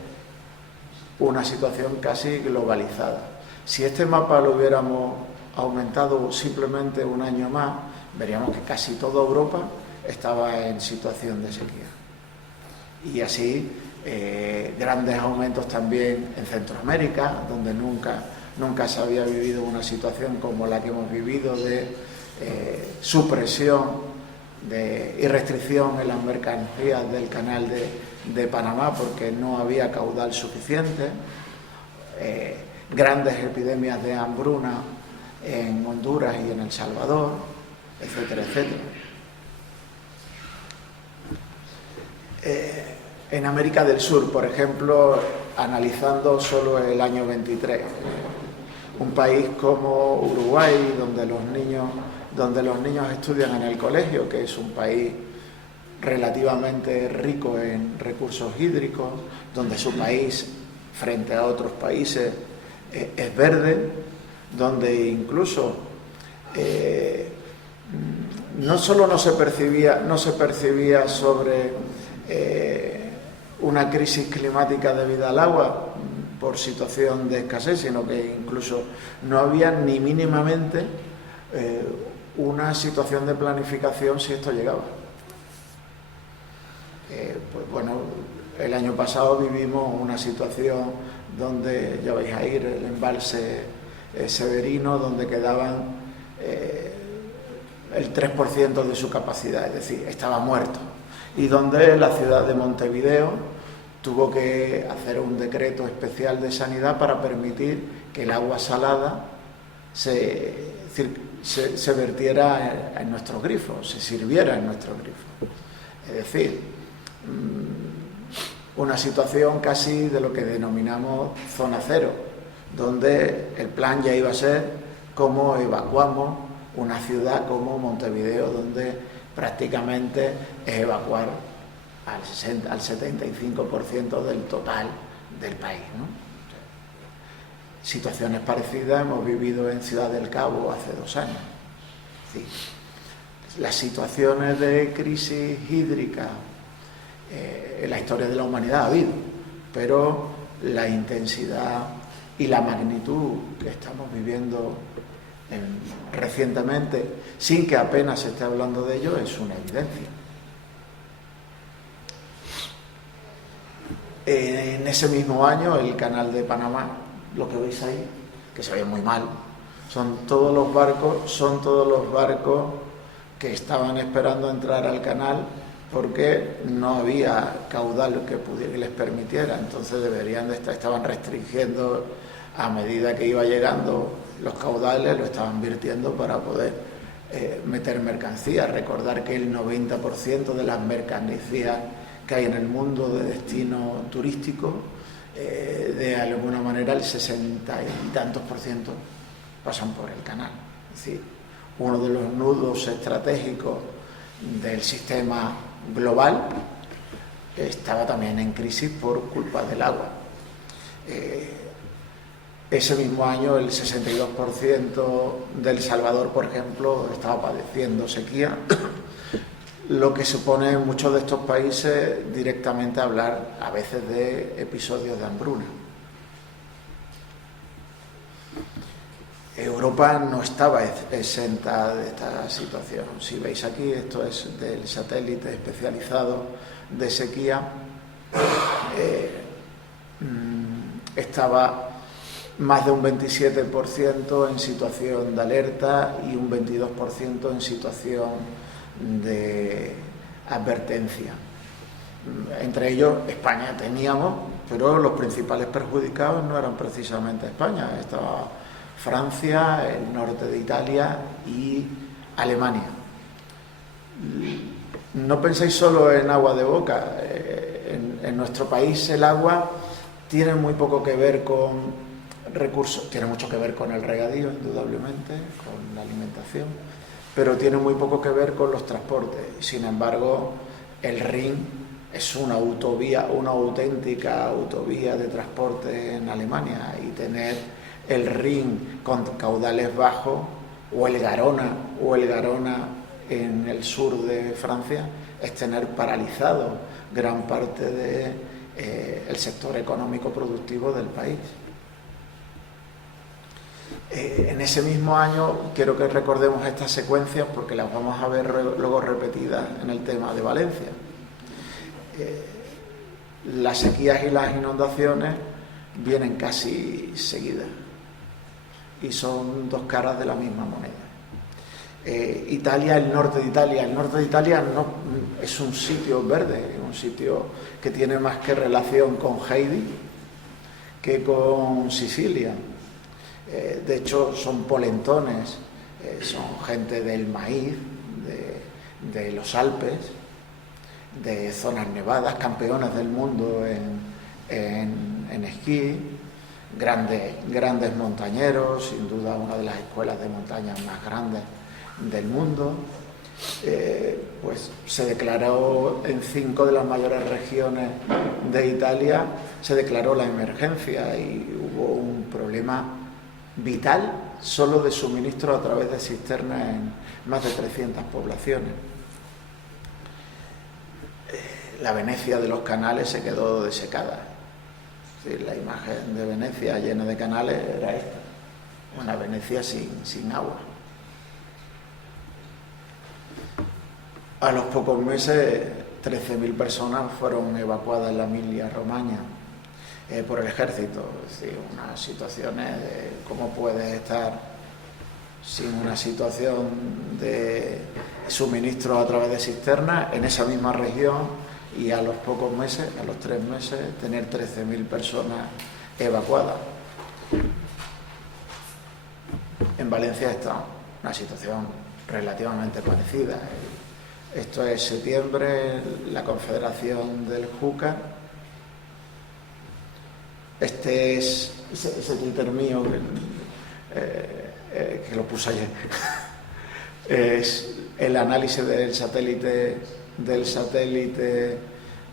una situación casi globalizada. Si este mapa lo hubiéramos aumentado simplemente un año más, veríamos que casi toda Europa estaba en situación de sequía. Y así grandes aumentos también en Centroamérica, donde nunca se había vivido una situación como la que hemos vivido de supresión y restricción en las mercancías del canal de Panamá porque no había caudal suficiente, grandes epidemias de hambruna en Honduras y en El Salvador, etcétera, etcétera. En América del Sur, por ejemplo, analizando solo el año 23, un país como Uruguay, donde los niños estudian en el colegio, que es un país relativamente rico en recursos hídricos, donde su país, frente a otros países, es verde, donde incluso no solo no se percibía sobre una crisis climática debida al agua por situación de escasez, sino que incluso no había ni mínimamente una situación de planificación si esto llegaba. Pues bueno, el año pasado vivimos una situación donde, ya vais a ir, el embalse Severino, donde quedaban el 3% de su capacidad, es decir, estaba muerto, y donde la ciudad de Montevideo tuvo que hacer un decreto especial de sanidad para permitir que el agua salada se vertiera en nuestros grifos, se sirviera en nuestros grifos. Es decir, una situación casi de lo que denominamos zona cero, donde el plan ya iba a ser cómo evacuamos una ciudad como Montevideo, donde prácticamente es evacuar al 75% del total del país, ¿no? Situaciones parecidas hemos vivido en Ciudad del Cabo hace 2 años. Sí. Las situaciones de crisis hídrica en la historia de la humanidad ha habido, pero la intensidad y la magnitud que estamos viviendo recientemente, sin que apenas se esté hablando de ello, es una evidencia. En ese mismo año, el canal de Panamá, lo que veis ahí, que se ve muy mal, son todos los barcos que estaban esperando entrar al canal porque no había caudal que les permitiera, entonces estaban restringiendo a medida que iba llegando los caudales, lo estaban virtiendo para poder meter mercancías. Recordar que el 90% de las mercancías que hay en el mundo de destino turístico, de alguna manera el 60 y tantos % pasan por el canal. Es decir, uno de los nudos estratégicos del sistema global estaba también en crisis por culpa del agua. Ese mismo año el 62% de El Salvador, por ejemplo, estaba padeciendo sequía, lo que supone en muchos de estos países directamente hablar a veces de episodios de hambruna. Europa no estaba exenta de esta situación. Si veis aquí, esto es del satélite especializado de sequía, estaba más de un 27% en situación de alerta y un 22% en situación de advertencia. Entre ellos España teníamos, pero los principales perjudicados no eran precisamente España, estaba Francia, el norte de Italia y Alemania. No penséis solo en agua de boca, en nuestro país el agua tiene muy poco que ver con recursos, tiene mucho que ver con el regadío, indudablemente, con la alimentación, pero tiene muy poco que ver con los transportes. Sin embargo, el Rin es una autovía, una auténtica autovía de transporte en Alemania, y tener el Rin con caudales bajos, o el Garona en el sur de Francia, es tener paralizado gran parte del sector económico productivo del país. En ese mismo año quiero que recordemos estas secuencias porque las vamos a ver luego repetidas en el tema de Valencia. Las sequías y las inundaciones vienen casi seguidas y son dos caras de la misma moneda. Italia, el norte de Italia no es un sitio verde, es un sitio que tiene más que relación con Heidi que con Sicilia. De hecho, son polentones, son gente del maíz, de los Alpes, de zonas nevadas, campeonas del mundo en esquí, grandes montañeros, sin duda una de las escuelas de montaña más grandes del mundo. Pues se declaró en 5 de las mayores regiones de Italia, se declaró la emergencia y hubo un problema vital solo de suministro a través de cisternas en más de 300 poblaciones. la Venecia de los canales se quedó desecada. Es decir, la imagen de Venecia llena de canales era esta, una Venecia sin agua. A los pocos meses, 13.000 personas fueron evacuadas en la Emilia-Romagna por el ejército. Es decir, unas situaciones de cómo puedes estar sin una situación de suministro a través de cisternas en esa misma región y a los pocos meses, a los 3 meses, tener 13.000 personas evacuadas. En Valencia está una situación relativamente parecida. Esto es septiembre, la Confederación del Júcar. Este es ese Twitter mío que lo puse ayer. Es el análisis del satélite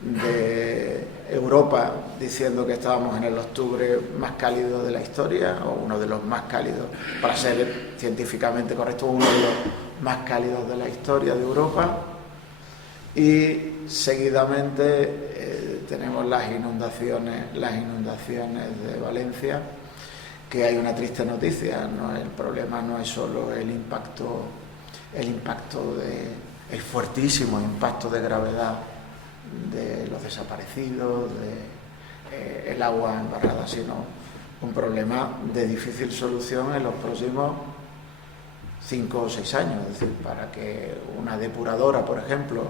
de Europa, diciendo que estábamos en el octubre más cálido de la historia, o uno de los más cálidos, para ser científicamente correcto, uno de los más cálidos de la historia de Europa. Y seguidamente tenemos las inundaciones de Valencia, que hay una triste noticia. El problema no es solo el fuertísimo impacto de gravedad de los desaparecidos, el agua embarrada, sino un problema de difícil solución en los próximos 5 o 6 años. Es decir, para que una depuradora, por ejemplo,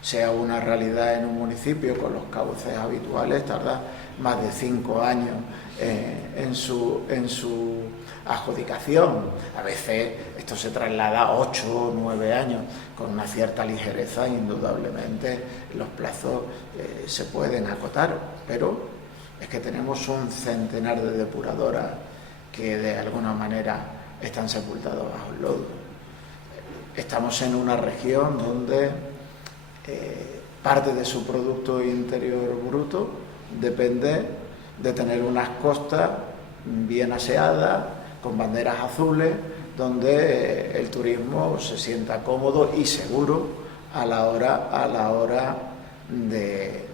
sea una realidad en un municipio con los cauces habituales, tarda más de 5 años en su adjudicación. A veces esto se traslada a 8 o 9 años. Con una cierta ligereza, indudablemente, los plazos se pueden acotar, pero es que tenemos un centenar de depuradoras que de alguna manera están sepultados bajo el lodo. Estamos en una región donde parte de su Producto Interior Bruto depende de tener unas costas bien aseadas, con banderas azules, donde el turismo se sienta cómodo y seguro a la hora de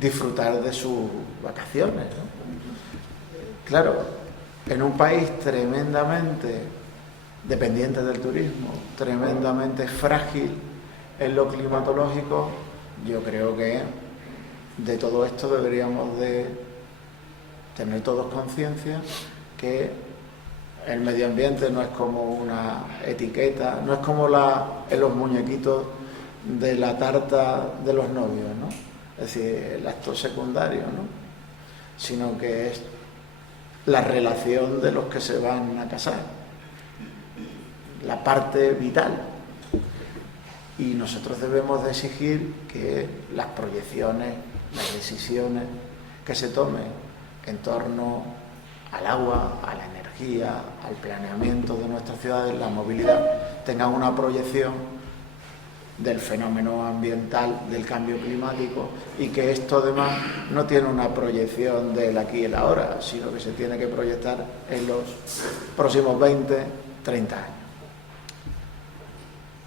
disfrutar de sus vacaciones, ¿no? Claro, en un país tremendamente dependiente del turismo, tremendamente frágil en lo climatológico, yo creo que de todo esto deberíamos de tener todos conciencia, que el medio ambiente no es como una etiqueta, no es como en los muñequitos de la tarta de los novios, ¿no? Es decir, el acto secundario, ¿no? Sino que es la relación de los que se van a casar, la parte vital. Y nosotros debemos de exigir que las proyecciones, las decisiones que se tomen en torno al agua, a la energía, al planeamiento de nuestras ciudades, la movilidad, tengan una proyección del fenómeno ambiental, del cambio climático, y que esto además no tiene una proyección del aquí y el ahora, sino que se tiene que proyectar en los próximos 20, 30 años.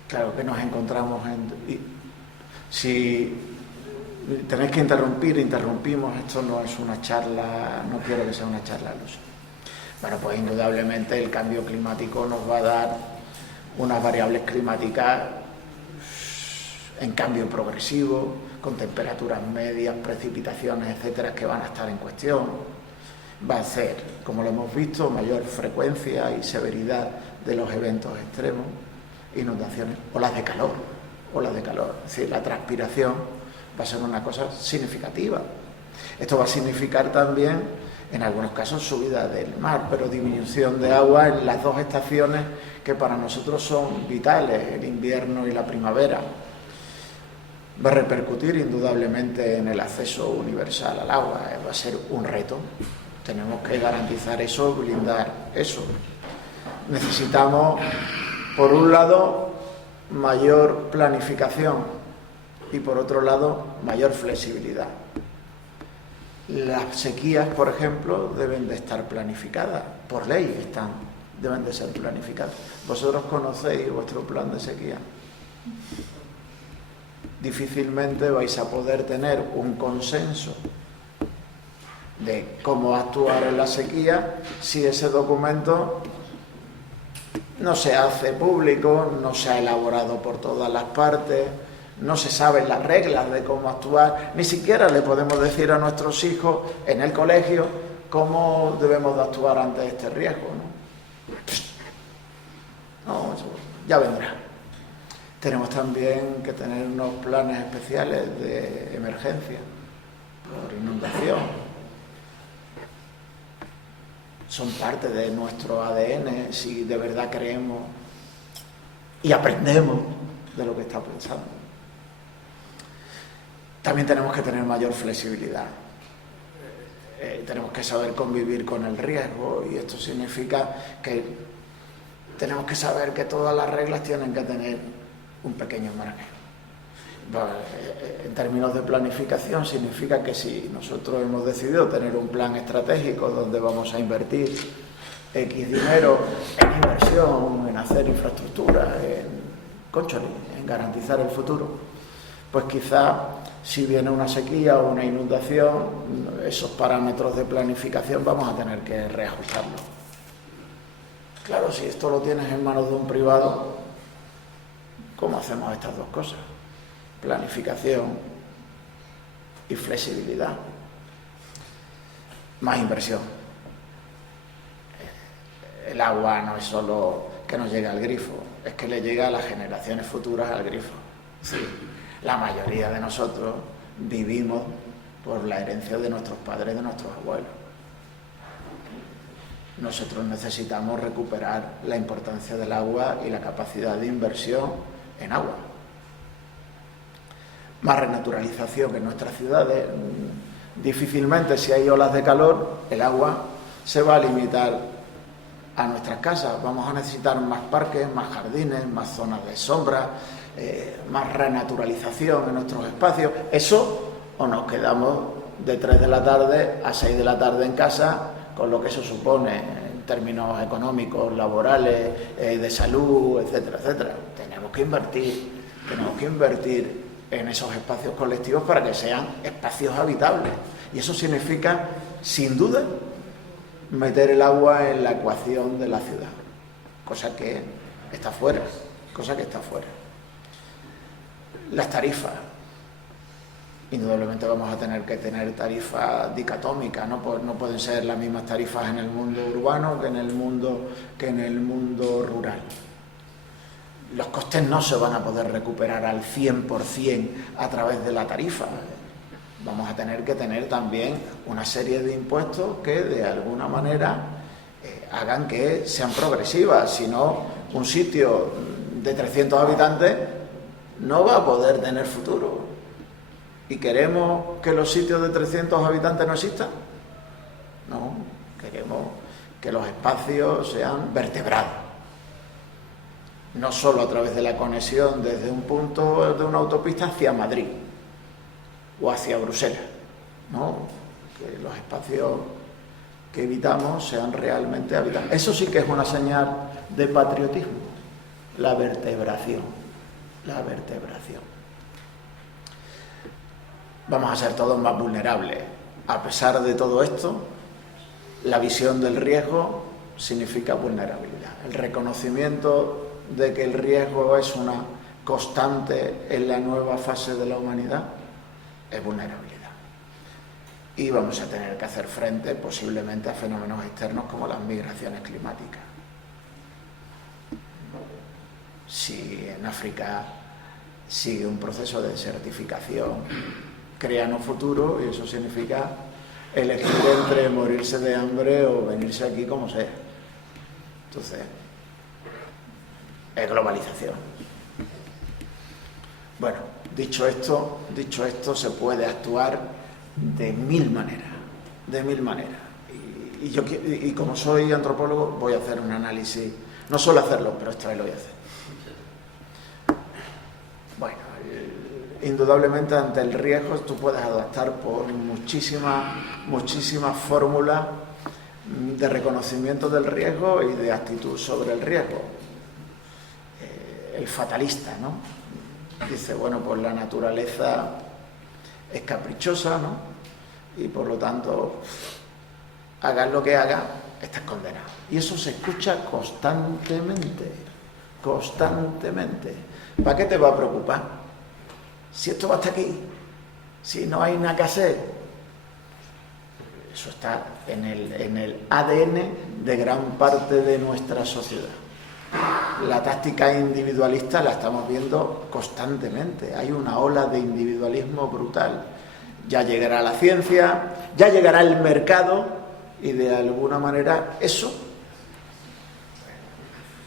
Claro que nos encontramos si tenéis que interrumpimos, esto no es una charla, no quiero que sea una charla al uso. Bueno, pues indudablemente el cambio climático nos va a dar unas variables climáticas en cambio progresivo, con temperaturas medias, precipitaciones, etcétera, que van a estar en cuestión. Va a ser, como lo hemos visto, mayor frecuencia y severidad de los eventos extremos, inundaciones, olas de calor. Es decir, la transpiración va a ser una cosa significativa. Esto va a significar también, en algunos casos, subida del mar, pero disminución de agua en las dos estaciones que para nosotros son vitales, el invierno y la primavera. Va a repercutir indudablemente en el acceso universal al agua. Va a ser un reto. Tenemos que garantizar eso, blindar eso. Necesitamos, por un lado, mayor planificación y, por otro lado, mayor flexibilidad. Las sequías, por ejemplo, deben de estar planificadas. Por ley deben de ser planificadas. ¿Vosotros conocéis vuestro plan de sequía? difícilmente vais a poder tener un consenso de cómo actuar en la sequía si ese documento no se hace público, no se ha elaborado por todas las partes, no se saben las reglas de cómo actuar, ni siquiera le podemos decir a nuestros hijos en el colegio cómo debemos de actuar ante este riesgo, ¿no? Eso ya vendrá. Tenemos también que tener unos planes especiales de emergencia por inundación. Son parte de nuestro ADN si de verdad creemos y aprendemos de lo que está pensando. También tenemos que tener mayor flexibilidad. Tenemos que saber convivir con el riesgo, y esto significa que tenemos que saber que todas las reglas tienen que tener un pequeño margen. En términos de planificación, significa que si nosotros hemos decidido tener un plan estratégico donde vamos a invertir X dinero en inversión, en hacer infraestructura, en garantizar el futuro, pues quizá si viene una sequía o una inundación, esos parámetros de planificación vamos a tener que reajustarlos. Claro, si esto lo tienes en manos de un privado, ¿cómo hacemos estas dos cosas? Planificación y flexibilidad. Más inversión. El agua no es solo que nos llegue al grifo, es que le llega a las generaciones futuras al grifo. Sí, la mayoría de nosotros vivimos por la herencia de nuestros padres y de nuestros abuelos. Nosotros necesitamos recuperar la importancia del agua y la capacidad de inversión en agua. Más renaturalización en nuestras ciudades. Difícilmente, si hay olas de calor, el agua se va a limitar a nuestras casas. Vamos a necesitar más parques, más jardines, más zonas de sombra, más renaturalización en nuestros espacios. Eso, o nos quedamos de 3 de la tarde a 6 de la tarde en casa, con lo que eso supone en términos económicos, laborales, de salud, etcétera, etcétera. Tenemos que invertir en esos espacios colectivos para que sean espacios habitables. Y eso significa, sin duda, meter el agua en la ecuación de la ciudad, cosa que está fuera. Las tarifas. Indudablemente vamos a tener que tener tarifas dicotómicas, no pueden ser las mismas tarifas en el mundo urbano que en el mundo rural. Los costes no se van a poder recuperar al 100% a través de la tarifa. Vamos a tener que tener también una serie de impuestos que de alguna manera hagan que sean progresivas. Si no, un sitio de 300 habitantes no va a poder tener futuro. ¿Y queremos que los sitios de 300 habitantes no existan? No, queremos que los espacios sean vertebrados. No solo a través de la conexión desde un punto de una autopista hacia Madrid o hacia Bruselas, ¿no? Que los espacios que evitamos sean realmente habitables. Eso sí que es una señal de patriotismo, la vertebración. Vamos a ser todos más vulnerables. A pesar de todo esto, la visión del riesgo significa vulnerabilidad. El reconocimiento de que el riesgo es una constante en la nueva fase de la humanidad es vulnerabilidad. Y vamos a tener que hacer frente posiblemente a fenómenos externos como las migraciones climáticas. Si en África sigue un proceso de desertificación, crean un futuro, y eso significa elegir entre morirse de hambre o venirse aquí como sea. Entonces, es globalización. Bueno, dicho esto, se puede actuar de mil maneras. Y como soy antropólogo, voy a hacer un análisis, no suelo hacerlo, pero esta vez lo voy a hacer. Bueno, indudablemente ante el riesgo tú puedes adaptar por muchísimas fórmulas de reconocimiento del riesgo y de actitud sobre el riesgo. El fatalista, ¿no? dice, bueno, pues la naturaleza es caprichosa, ¿no? Y por lo tanto, hagas lo que hagas, estás condenado. Y eso se escucha constantemente, constantemente. ¿Para qué te va a preocupar? Si esto va hasta aquí, si no hay nada que hacer. Eso está en el ADN de gran parte de nuestra sociedad. La táctica individualista la estamos viendo constantemente. Hay una ola de individualismo brutal. Ya llegará la ciencia, ya llegará el mercado y de alguna manera eso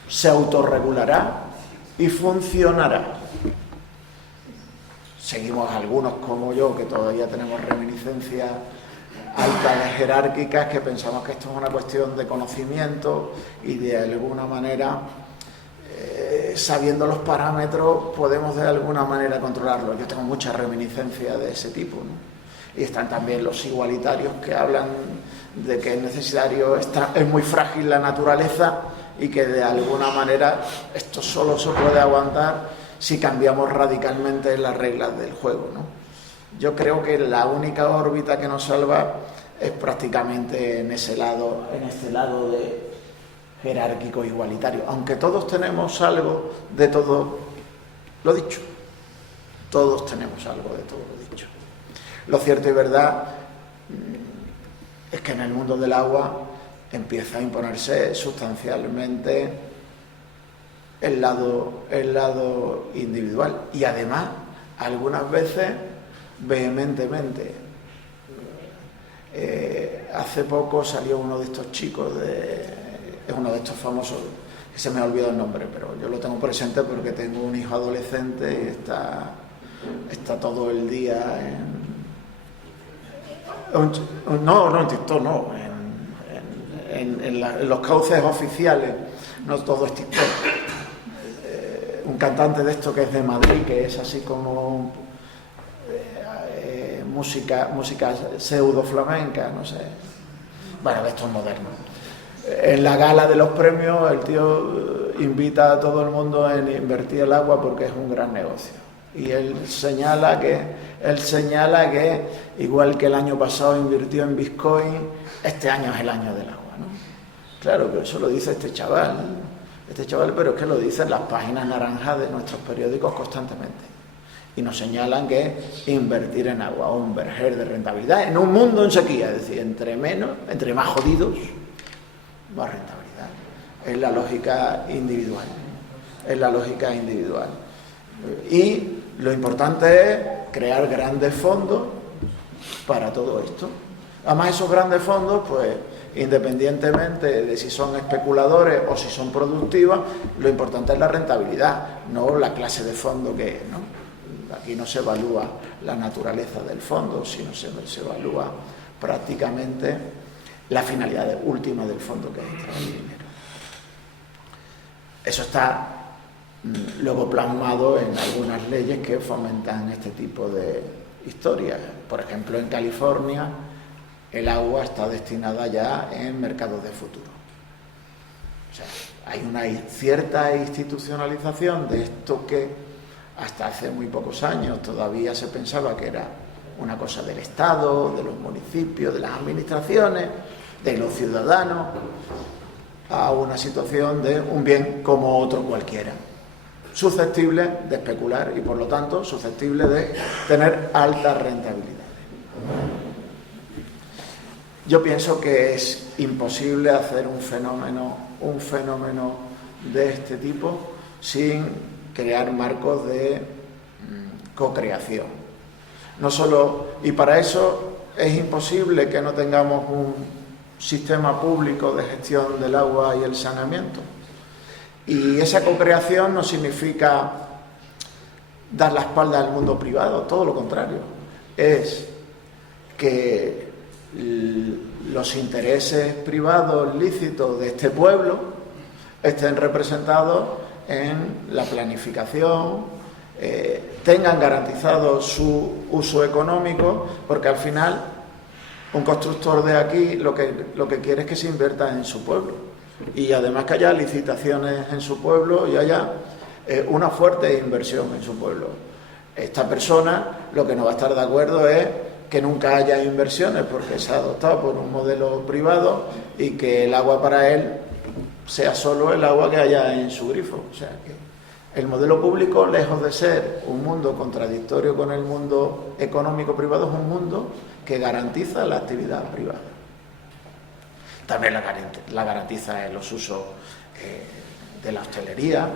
se autorregulará y funcionará. Seguimos algunos como yo que todavía tenemos reminiscencias altas jerárquicas que pensamos que esto es una cuestión de conocimiento y de alguna manera sabiendo los parámetros podemos de alguna manera controlarlo. Yo tengo mucha reminiscencia de ese tipo, ¿no? Y están también los igualitarios que hablan de que es necesario, es muy frágil la naturaleza y que de alguna manera esto solo se puede aguantar si cambiamos radicalmente las reglas del juego, ¿no? Yo creo que la única órbita que nos salva es prácticamente en este lado de jerárquico igualitario, aunque todos tenemos algo de todo lo dicho. Todos tenemos algo de todo lo dicho. Lo cierto y verdad es que en el mundo del agua empieza a imponerse sustancialmente el lado individual y además algunas veces vehementemente. Hace poco salió uno de estos chicos, es uno de estos famosos, que se me ha olvidado el nombre, pero yo lo tengo presente porque tengo un hijo adolescente y está todo el día en TikTok, no, en los cauces oficiales, no todo es TikTok. Un cantante de esto que es de Madrid, que es así como música pseudo flamenca, no sé. Bueno, esto es moderno. En la gala de los premios el tío invita a todo el mundo a invertir el agua porque es un gran negocio. Y él señala que igual que el año pasado invirtió en Bitcoin, este año es el año del agua, ¿no? Claro que eso lo dice este chaval, pero es que lo dicen las páginas naranjas de nuestros periódicos constantemente. Y nos señalan que invertir en agua, un verger de rentabilidad en un mundo en sequía, es decir, entre más jodidos, más rentabilidad. Es la lógica individual. Y lo importante es crear grandes fondos para todo esto. Además, esos grandes fondos, pues, independientemente de si son especuladores o si son productivos, lo importante es la rentabilidad, no la clase de fondo que es, ¿no? Aquí no se evalúa la naturaleza del fondo, sino se evalúa prácticamente la finalidad última del fondo, que es extraer dinero. Eso está luego plasmado en algunas leyes que fomentan este tipo de historias. Por ejemplo, en California el agua está destinada ya en mercados de futuro. O sea, hay una cierta institucionalización de esto que hasta hace muy pocos años todavía se pensaba que era una cosa del Estado, de los municipios, de las administraciones, de los ciudadanos, a una situación de un bien como otro cualquiera, susceptible de especular y por lo tanto susceptible de tener alta rentabilidad. Yo pienso que es imposible hacer un fenómeno de este tipo sin crear marcos de co-creación. No solo, y para eso es imposible que no tengamos un sistema público de gestión del agua y el saneamiento. Y esa co-creación no significa dar la espalda al mundo privado, todo lo contrario. Es que los intereses privados lícitos de este pueblo estén representados en la planificación, tengan garantizado su uso económico, porque al final un constructor de aquí lo que quiere es que se invierta en su pueblo y además que haya licitaciones en su pueblo y haya una fuerte inversión en su pueblo. Esta persona lo que no va a estar de acuerdo es que nunca haya inversiones porque se ha adoptado por un modelo privado y que el agua para él sea solo el agua que haya en su grifo. O sea que el modelo público, lejos de ser un mundo contradictorio con el mundo económico privado, es un mundo que garantiza la actividad privada. También la garantiza en los usos de la hostelería,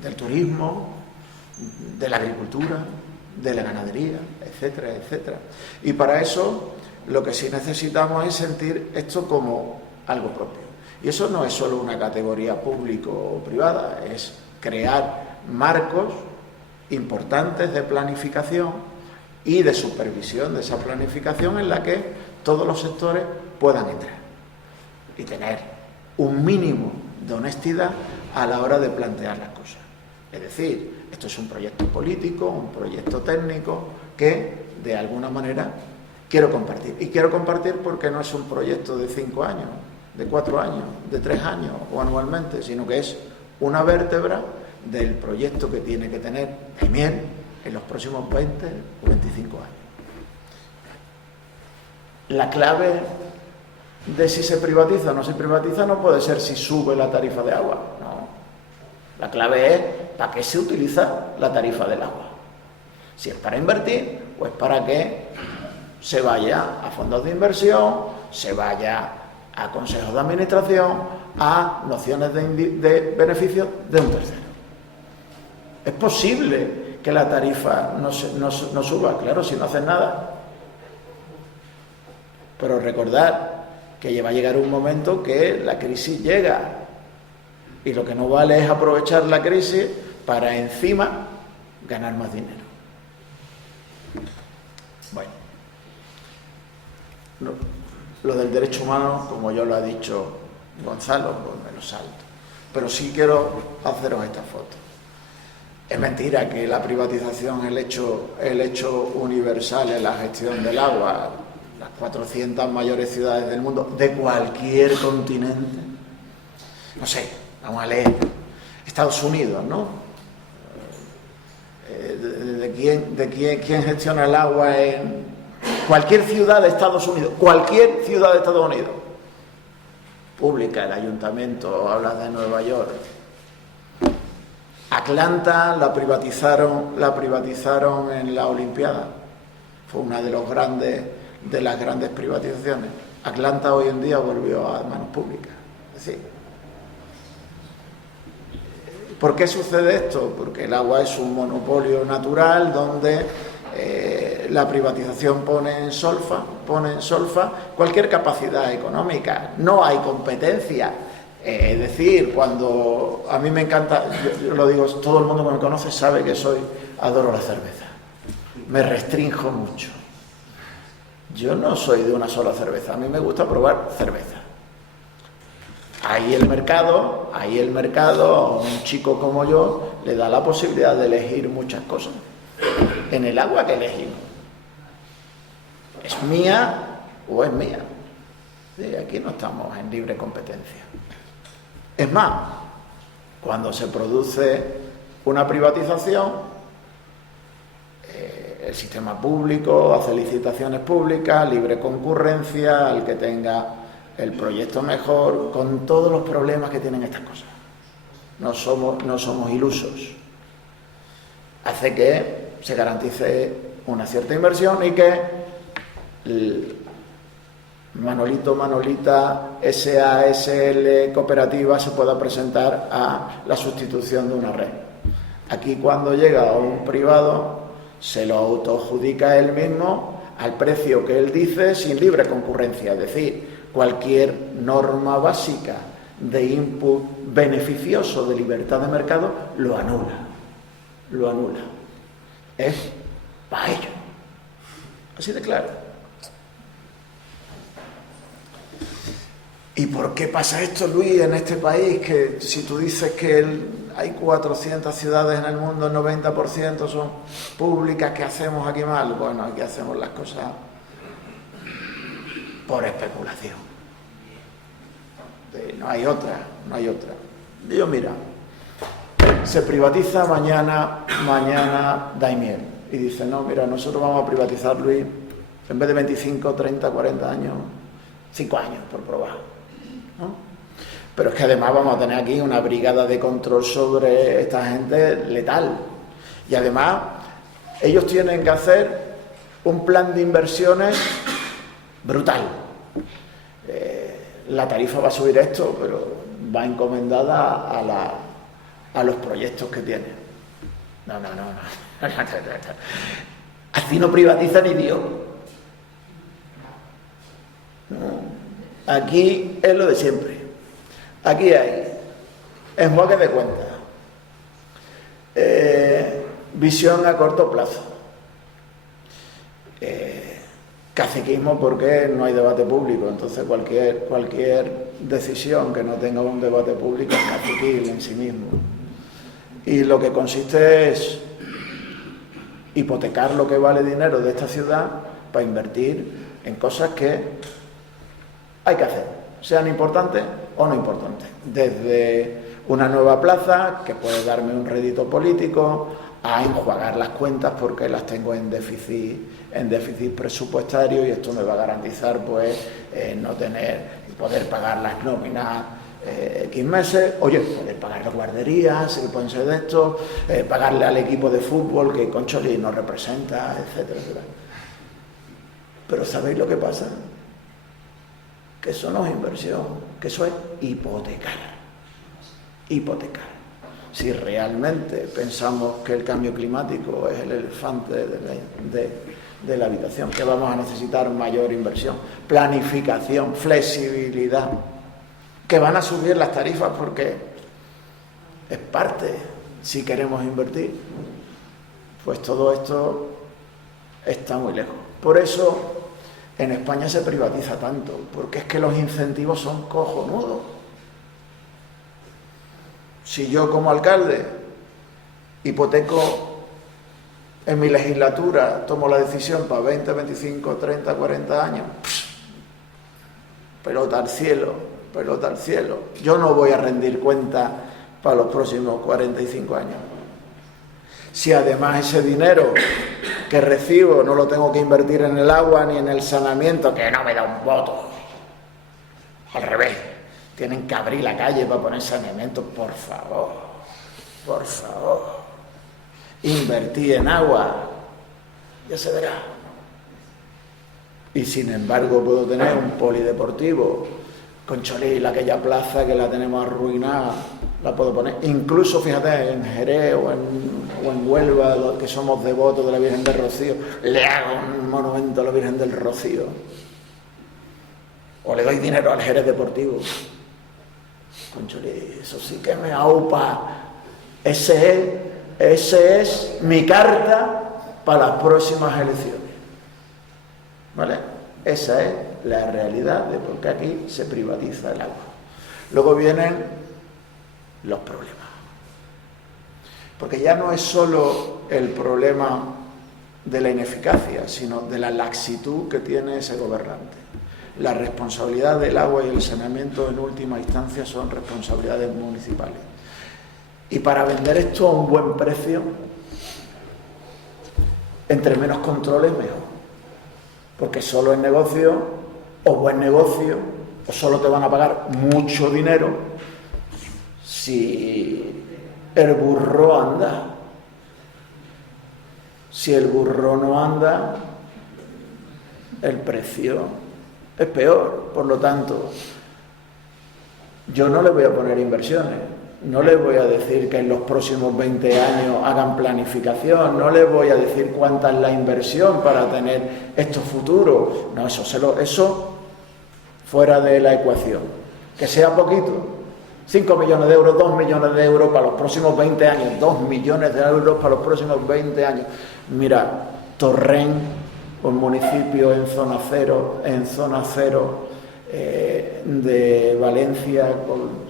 del turismo, de la agricultura, de la ganadería, etcétera, etcétera. Y para eso lo que sí necesitamos es sentir esto como algo propio. Y eso no es solo una categoría público o privada, es crear marcos importantes de planificación y de supervisión de esa planificación en la que todos los sectores puedan entrar y tener un mínimo de honestidad a la hora de plantear las cosas. Es decir, esto es un proyecto político, un proyecto técnico que de alguna manera quiero compartir. Y quiero compartir porque no es un proyecto de 5 años, de 4 años, de 3 años o anualmente, sino que es una vértebra del proyecto que tiene que tener Daimiel en los próximos 20 o 25 años. La clave de si se privatiza o no se privatiza no puede ser si sube la tarifa de agua, no. La clave es para qué se utiliza la tarifa del agua. Si es para invertir, pues para que se vaya a fondos de inversión, se vaya a consejos de administración, a nociones de beneficio de un tercero. ¿Es posible que la tarifa no suba? Claro, si no hacen nada. Pero recordar que va a llegar un momento que la crisis llega y lo que no vale es aprovechar la crisis para encima ganar más dinero. Bueno, lo del derecho humano, como ya lo ha dicho Gonzalo, pues me lo salto. Pero sí quiero haceros esta foto. Es mentira que la privatización, el hecho universal en la gestión del agua, las 400 mayores ciudades del mundo, de cualquier continente, no sé, vamos a leer, Estados Unidos, ¿no? ¿Quién gestiona el agua en cualquier ciudad de Estados Unidos? Cualquier ciudad de Estados Unidos. Pública, el ayuntamiento, habla de Nueva York. Atlanta la privatizaron en la Olimpiada. Fue una de las grandes privatizaciones. Atlanta hoy en día volvió a manos públicas. Es decir, ¿por qué sucede esto? Porque el agua es un monopolio natural donde la privatización pone en solfa cualquier capacidad económica. No hay competencia. Es decir, cuando a mí me encanta, yo lo digo, todo el mundo que me conoce sabe que adoro la cerveza. Me restrinjo mucho. Yo no soy de una sola cerveza, a mí me gusta probar cerveza. Ahí el mercado, a un chico como yo, le da la posibilidad de elegir muchas cosas. En el agua que elegimos. ¿Es mía o es mía? Sí, aquí no estamos en libre competencia. Es más, cuando se produce una privatización, el sistema público hace licitaciones públicas, libre concurrencia, al que tenga el proyecto mejor, con todos los problemas que tienen estas cosas. No somos ilusos. Hace que se garantice una cierta inversión y que Manolita, SASL, cooperativa, se pueda presentar a la sustitución de una red. Aquí, cuando llega a un privado, se lo autoadjudica él mismo al precio que él dice, sin libre concurrencia. Es decir, cualquier norma básica de input beneficioso de libertad de mercado lo anula. Es para ello. Así de claro. ¿Y por qué pasa esto, Luis, en este país? Que si tú dices que hay 400 ciudades en el mundo, el 90% son públicas, ¿qué hacemos aquí mal? Bueno, aquí hacemos las cosas por especulación. No hay otra. Yo, mira, se privatiza mañana Daimiel. Y dice, no, mira, nosotros vamos a privatizar, Luis, en vez de 25, 30, 40 años, 5 años por probar, ¿no? Pero es que además vamos a tener aquí una brigada de control sobre esta gente letal. Y además, ellos tienen que hacer un plan de inversiones brutal. La tarifa va a subir esto, pero va encomendada a los proyectos que tienen. No. Así no privatiza ni Dios. No. Aquí es lo de siempre. Aquí hay enjuague de cuentas, visión a corto plazo, caciquismo porque no hay debate público. Entonces cualquier decisión que no tenga un debate público es caciquil en sí mismo. Y lo que consiste es hipotecar lo que vale dinero de esta ciudad para invertir en cosas que hay que hacer, sean importantes o no importantes. Desde una nueva plaza, que puede darme un rédito político, a enjuagar las cuentas porque las tengo en déficit presupuestario, y esto me va a garantizar pues poder pagar las nóminas X meses, poder pagar las guarderías, que pueden ser de estos, pagarle al equipo de fútbol que Concholi nos representa, etcétera, etcétera. Pero ¿sabéis lo que pasa? Que eso no es inversión, que eso es hipotecar. Si realmente pensamos que el cambio climático es el elefante de la habitación, que vamos a necesitar mayor inversión, planificación, flexibilidad, que van a subir las tarifas porque es parte, si queremos invertir, pues todo esto está muy lejos. Por eso en España se privatiza tanto, porque es que los incentivos son cojonudos. Si yo como alcalde hipoteco en mi legislatura, tomo la decisión para 20, 25, 30, 40 años, pelota al cielo. Yo no voy a rendir cuenta para los próximos 45 años. Si además ese dinero que recibo no lo tengo que invertir en el agua ni en el saneamiento, que no me da un voto. Al revés, tienen que abrir la calle para poner saneamiento, por favor. Invertí en agua, ya se verá. Y sin embargo puedo tener un polideportivo, Concholí, aquella plaza que la tenemos arruinada, la puedo poner. Incluso, fíjate, en Jerez o en Huelva, los que somos devotos de la Virgen del Rocío, le hago un monumento a la Virgen del Rocío. O le doy dinero al Jerez Deportivo. Concholí, eso sí que me aupa. Ese es mi carta para las próximas elecciones. ¿Vale? Esa es la realidad de por qué aquí se privatiza el agua. Luego vienen los problemas. Porque ya no es solo el problema de la ineficacia, sino de la laxitud que tiene ese gobernante. La responsabilidad del agua y el saneamiento en última instancia son responsabilidades municipales. Y para vender esto a un buen precio, entre menos controles mejor. Porque solo es negocio o buen negocio, o solo te van a pagar mucho dinero si el burro anda. Si el burro no anda, el precio es peor. Por lo tanto, yo no le voy a poner inversiones, no les voy a decir que en los próximos 20 años hagan planificación, no les voy a decir cuánta es la inversión para tener estos futuros. No, eso fuera de la ecuación. Que sea poquito, 5 millones de euros, 2 millones de euros para los próximos 20 años, 2 millones de euros para los próximos 20 años. Mira, Torrent, un municipio en zona cero de Valencia,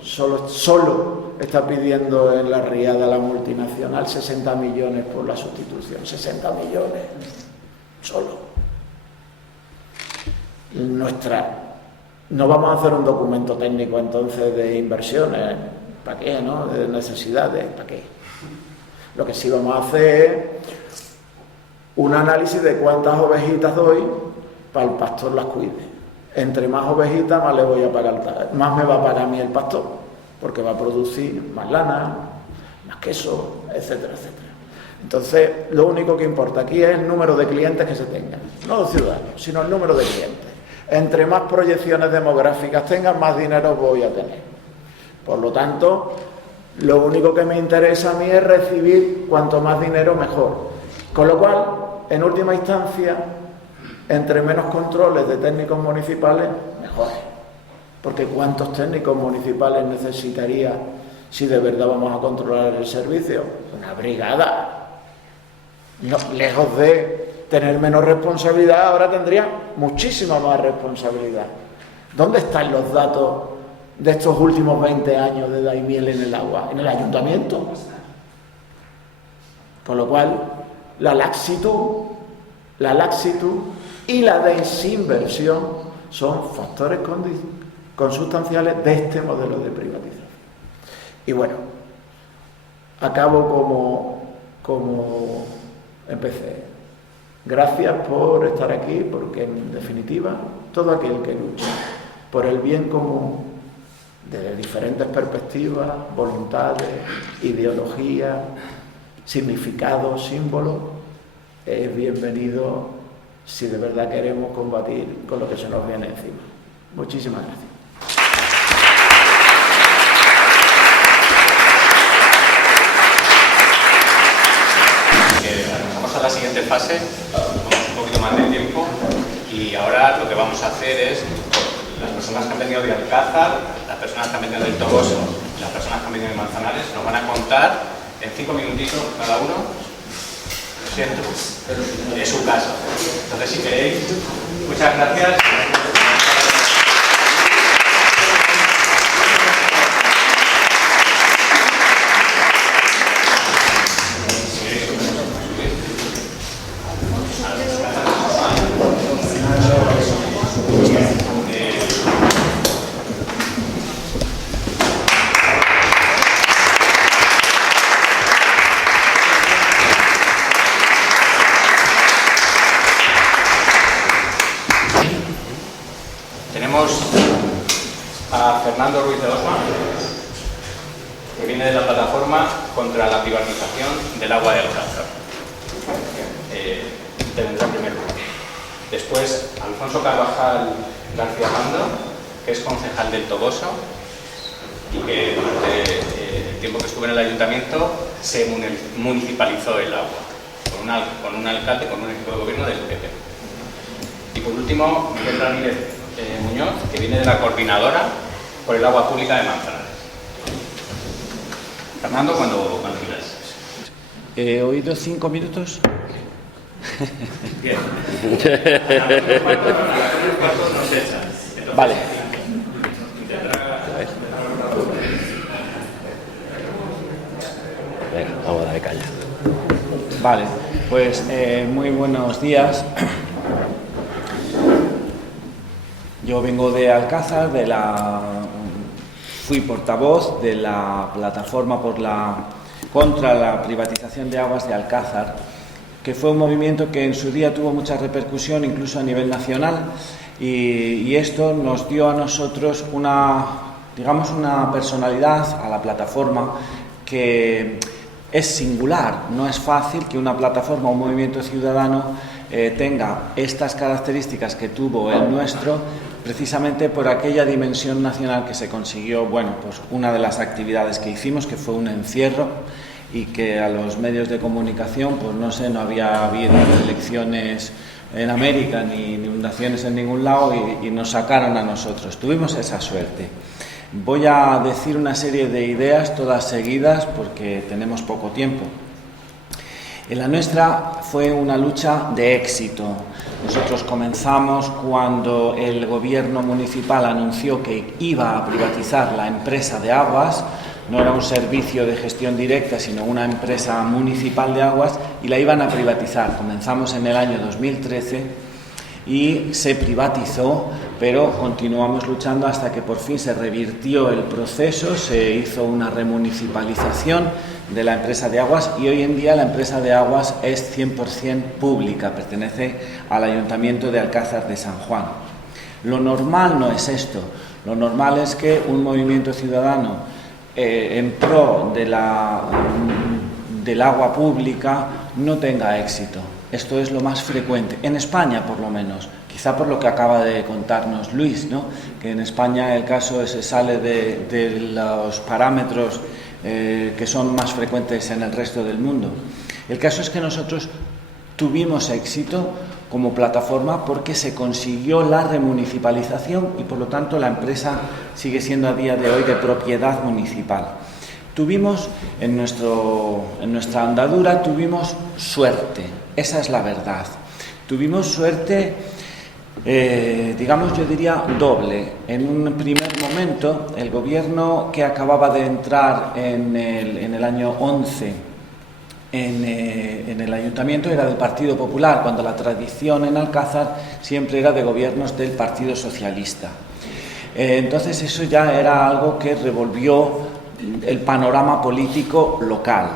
solo está pidiendo en la riada la multinacional 60 millones por la sustitución. 60 millones solo. No vamos a hacer un documento técnico entonces de inversiones, ¿para qué? ¿No? De necesidades, ¿para qué? Lo que sí vamos a hacer es un análisis de cuántas ovejitas doy para el pastor las cuide. Entre más ovejitas, más le voy a pagar, más me va a pagar a mí el pastor, porque va a producir más lana, más queso, etcétera, etcétera. Entonces, lo único que importa aquí es el número de clientes que se tengan, no los ciudadanos, sino el número de clientes. Entre más proyecciones demográficas tengan, más dinero voy a tener. Por lo tanto, lo único que me interesa a mí es recibir cuanto más dinero mejor. Con lo cual, en última instancia, entre menos controles de técnicos municipales, mejor. Porque ¿cuántos técnicos municipales necesitaría si de verdad vamos a controlar el servicio? Una brigada. No, lejos de tener menos responsabilidad, ahora tendría muchísima más responsabilidad. ¿Dónde están los datos de estos últimos 20 años de Daimiel en el agua? ¿En el ayuntamiento? Con lo cual, la laxitud y la desinversión son factores consustanciales de este modelo de privatización. Y bueno, acabo como empecé. Gracias por estar aquí, porque en definitiva, todo aquel que lucha por el bien común desde diferentes perspectivas, voluntades, ideologías, significados, símbolos, es bienvenido si de verdad queremos combatir con lo que se nos viene encima. Muchísimas gracias. Vamos a la siguiente fase, vamos un poquito más de tiempo, y ahora lo que vamos a hacer es, las personas que han venido de Alcázar, las personas que han venido del Toboso, las personas que han venido de Manzanares, nos van a contar en 5 minutitos cada uno. Lo siento, es su caso. Entonces, si queréis, muchas gracias. A Fernando Ruiz de Osma, que viene de la plataforma contra la privatización del agua de Alcázar. Te vendrá primero. Después, Alfonso Carvajal García Mando, que es concejal del Toboso y que durante el tiempo que estuvo en el ayuntamiento se municipalizó el agua con un alcalde, con un equipo de gobierno del PP. Y por último, Miguel Ramírez Muñoz, que viene de la coordinadora por el agua pública de Manzanares. Fernando, cuando quieras. ¿He oído 5 minutos? Bien. Vale. Venga, vamos a darle caña. Vale, pues muy buenos días. Yo vengo de Alcázar, fui portavoz de la plataforma contra la privatización de aguas de Alcázar, que fue un movimiento que en su día tuvo mucha repercusión, incluso a nivel nacional, y esto nos dio a nosotros una personalidad a la plataforma que es singular. No es fácil que una plataforma o un movimiento ciudadano tenga estas características que tuvo el nuestro, precisamente por aquella dimensión nacional que se consiguió. Bueno, pues una de las actividades que hicimos, que fue un encierro, y que a los medios de comunicación, pues no sé, no había habido elecciones en América ni inundaciones en ningún lado, y nos sacaron a nosotros. Tuvimos esa suerte. Voy a decir una serie de ideas todas seguidas porque tenemos poco tiempo. La nuestra fue una lucha de éxito. Nosotros comenzamos cuando el gobierno municipal anunció que iba a privatizar la empresa de aguas. No era un servicio de gestión directa, sino una empresa municipal de aguas, y la iban a privatizar. Comenzamos en el año 2013 y se privatizó, pero continuamos luchando hasta que por fin se revirtió el proceso, se hizo una remunicipalización de la empresa de aguas, y hoy en día la empresa de aguas es 100% pública, pertenece al Ayuntamiento de Alcázar de San Juan. Lo normal no es esto, lo normal es que un movimiento ciudadano en pro del agua pública no tenga éxito. Esto es lo más frecuente, en España por lo menos, quizá por lo que acaba de contarnos Luis, ¿no? Que en España el caso se sale de los parámetros que son más frecuentes en el resto del mundo. El caso es que nosotros tuvimos éxito como plataforma porque se consiguió la remunicipalización y por lo tanto la empresa sigue siendo a día de hoy de propiedad municipal. Tuvimos en nuestra andadura tuvimos suerte, esa es la verdad. Tuvimos suerte, digamos, yo diría doble. En un primer momento, el gobierno que acababa de entrar en el año 11 en el ayuntamiento era del Partido Popular, cuando la tradición en Alcázar siempre era de gobiernos del Partido Socialista. Entonces eso ya era algo que revolvió el panorama político local.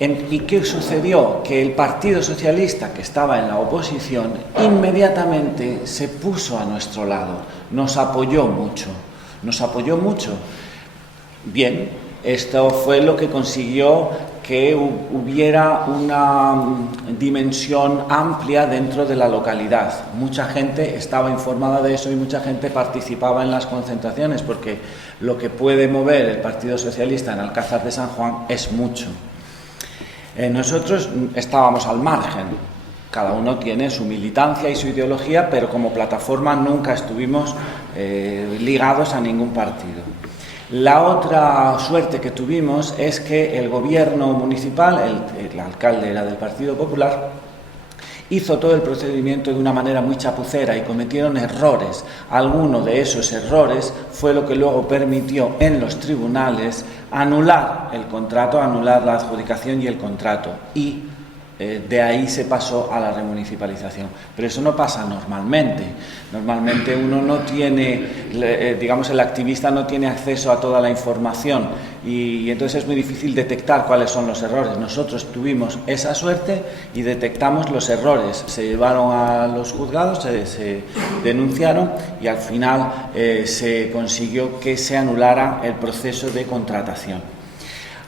¿Y qué sucedió? Que el Partido Socialista, que estaba en la oposición, inmediatamente se puso a nuestro lado, nos apoyó mucho. Bien, esto fue lo que consiguió que hubiera una dimensión amplia dentro de la localidad. Mucha gente estaba informada de eso y mucha gente participaba en las concentraciones, porque lo que puede mover el Partido Socialista en Alcázar de San Juan es mucho. Nosotros estábamos al margen, cada uno tiene su militancia y su ideología, pero como plataforma nunca estuvimos ligados a ningún partido. La otra suerte que tuvimos es que el gobierno municipal, el alcalde era del Partido Popular, hizo todo el procedimiento de una manera muy chapucera y cometieron errores. Alguno de esos errores fue lo que luego permitió en los tribunales anular el contrato, anular la adjudicación y el contrato. Y de ahí se pasó a la remunicipalización. Pero eso no pasa normalmente. Normalmente uno no tiene, digamos, el activista no tiene acceso a toda la información y entonces es muy difícil detectar cuáles son los errores. Nosotros tuvimos esa suerte y detectamos los errores. Se llevaron a los juzgados, se denunciaron y al final se consiguió que se anulara el proceso de contratación.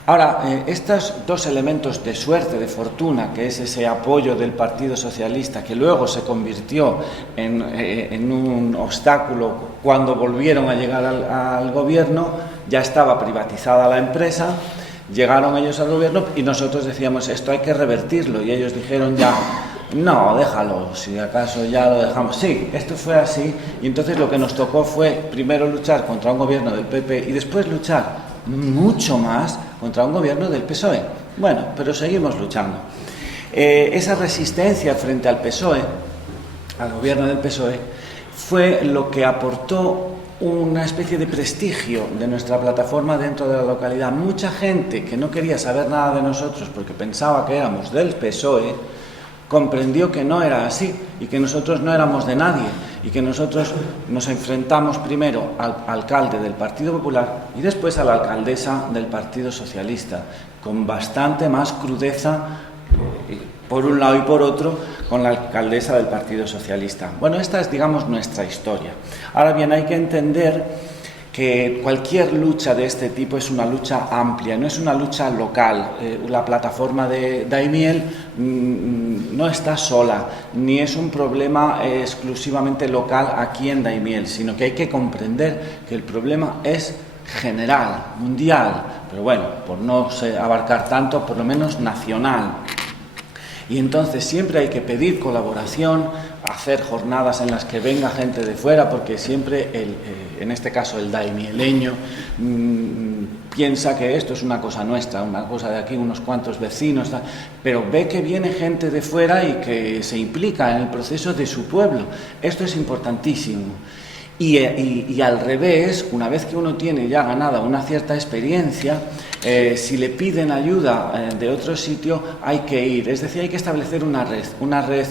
Ahora, estos dos elementos de suerte, de fortuna, que es ese apoyo del Partido Socialista, que luego se convirtió en un obstáculo cuando volvieron a llegar al gobierno, ya estaba privatizada la empresa, llegaron ellos al gobierno y nosotros decíamos, esto hay que revertirlo, y ellos dijeron ya, no, déjalo, si acaso ya lo dejamos. Sí, esto fue así, y entonces lo que nos tocó fue primero luchar contra un gobierno del PP y después luchar mucho más contra un gobierno del PSOE. Bueno, pero seguimos luchando. Esa resistencia frente al PSOE, al gobierno del PSOE, fue lo que aportó una especie de prestigio de nuestra plataforma dentro de la localidad. Mucha gente que no quería saber nada de nosotros porque pensaba que éramos del PSOE, comprendió que no era así y que nosotros no éramos de nadie y que nosotros nos enfrentamos primero al alcalde del Partido Popular y después a la alcaldesa del Partido Socialista, con bastante más crudeza por un lado y por otro con la alcaldesa del Partido Socialista. Bueno, esta es, digamos, nuestra historia. Ahora bien, hay que entender que cualquier lucha de este tipo es una lucha amplia, no es una lucha local. La plataforma de Daimiel no está sola, ni es un problema exclusivamente local aquí en Daimiel, sino que hay que comprender que el problema es general, mundial, pero bueno, por no abarcar tanto, por lo menos nacional. Y entonces siempre hay que pedir colaboración, hacer jornadas en las que venga gente de fuera, porque siempre, en este caso el daimieleño, piensa que esto es una cosa nuestra, una cosa de aquí, unos cuantos vecinos, pero ve que viene gente de fuera y que se implica en el proceso de su pueblo. Esto es importantísimo. Y al revés, una vez que uno tiene ya ganada una cierta experiencia, si le piden ayuda de otro sitio, hay que ir. Es decir, hay que establecer una red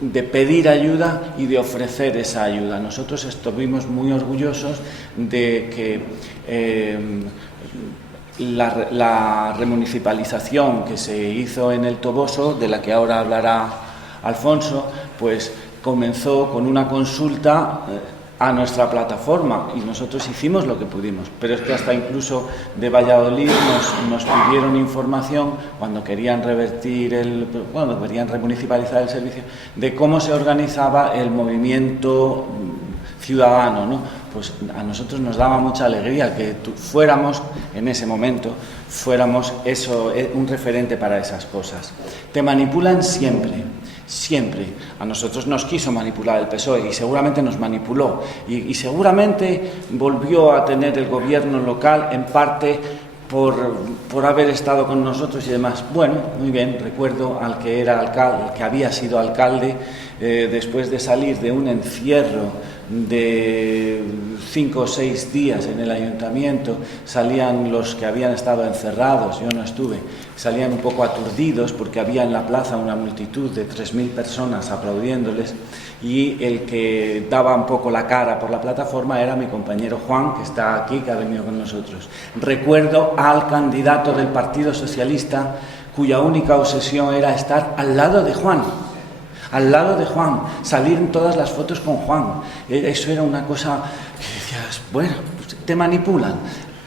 de pedir ayuda y de ofrecer esa ayuda. Nosotros estuvimos muy orgullosos de que la remunicipalización que se hizo en el Toboso, de la que ahora hablará Alfonso, pues comenzó con una consulta a nuestra plataforma y nosotros hicimos lo que pudimos, pero es que hasta incluso de Valladolid nos pidieron información cuando querían querían remunicipalizar el servicio, de cómo se organizaba el movimiento ciudadano, ¿no? Pues a nosotros nos daba mucha alegría que fuéramos, en ese momento, eso, un referente para esas cosas. Te manipulan siempre. Siempre. A nosotros nos quiso manipular el PSOE y seguramente nos manipuló y seguramente volvió a tener el gobierno local en parte por haber estado con nosotros y demás. Bueno, muy bien, recuerdo al que era alcalde, que había sido alcalde, después de salir de un encierro de 5 o 6 días en el ayuntamiento, salían los que habían estado encerrados, yo no estuve, salían un poco aturdidos porque había en la plaza una multitud de 3.000 personas aplaudiéndoles, y el que daba un poco la cara por la plataforma era mi compañero Juan, que está aquí, que ha venido con nosotros. Recuerdo al candidato del Partido Socialista cuya única obsesión era estar al lado de Juan, salir en todas las fotos con Juan. Eso era una cosa que decías, bueno, pues te manipulan,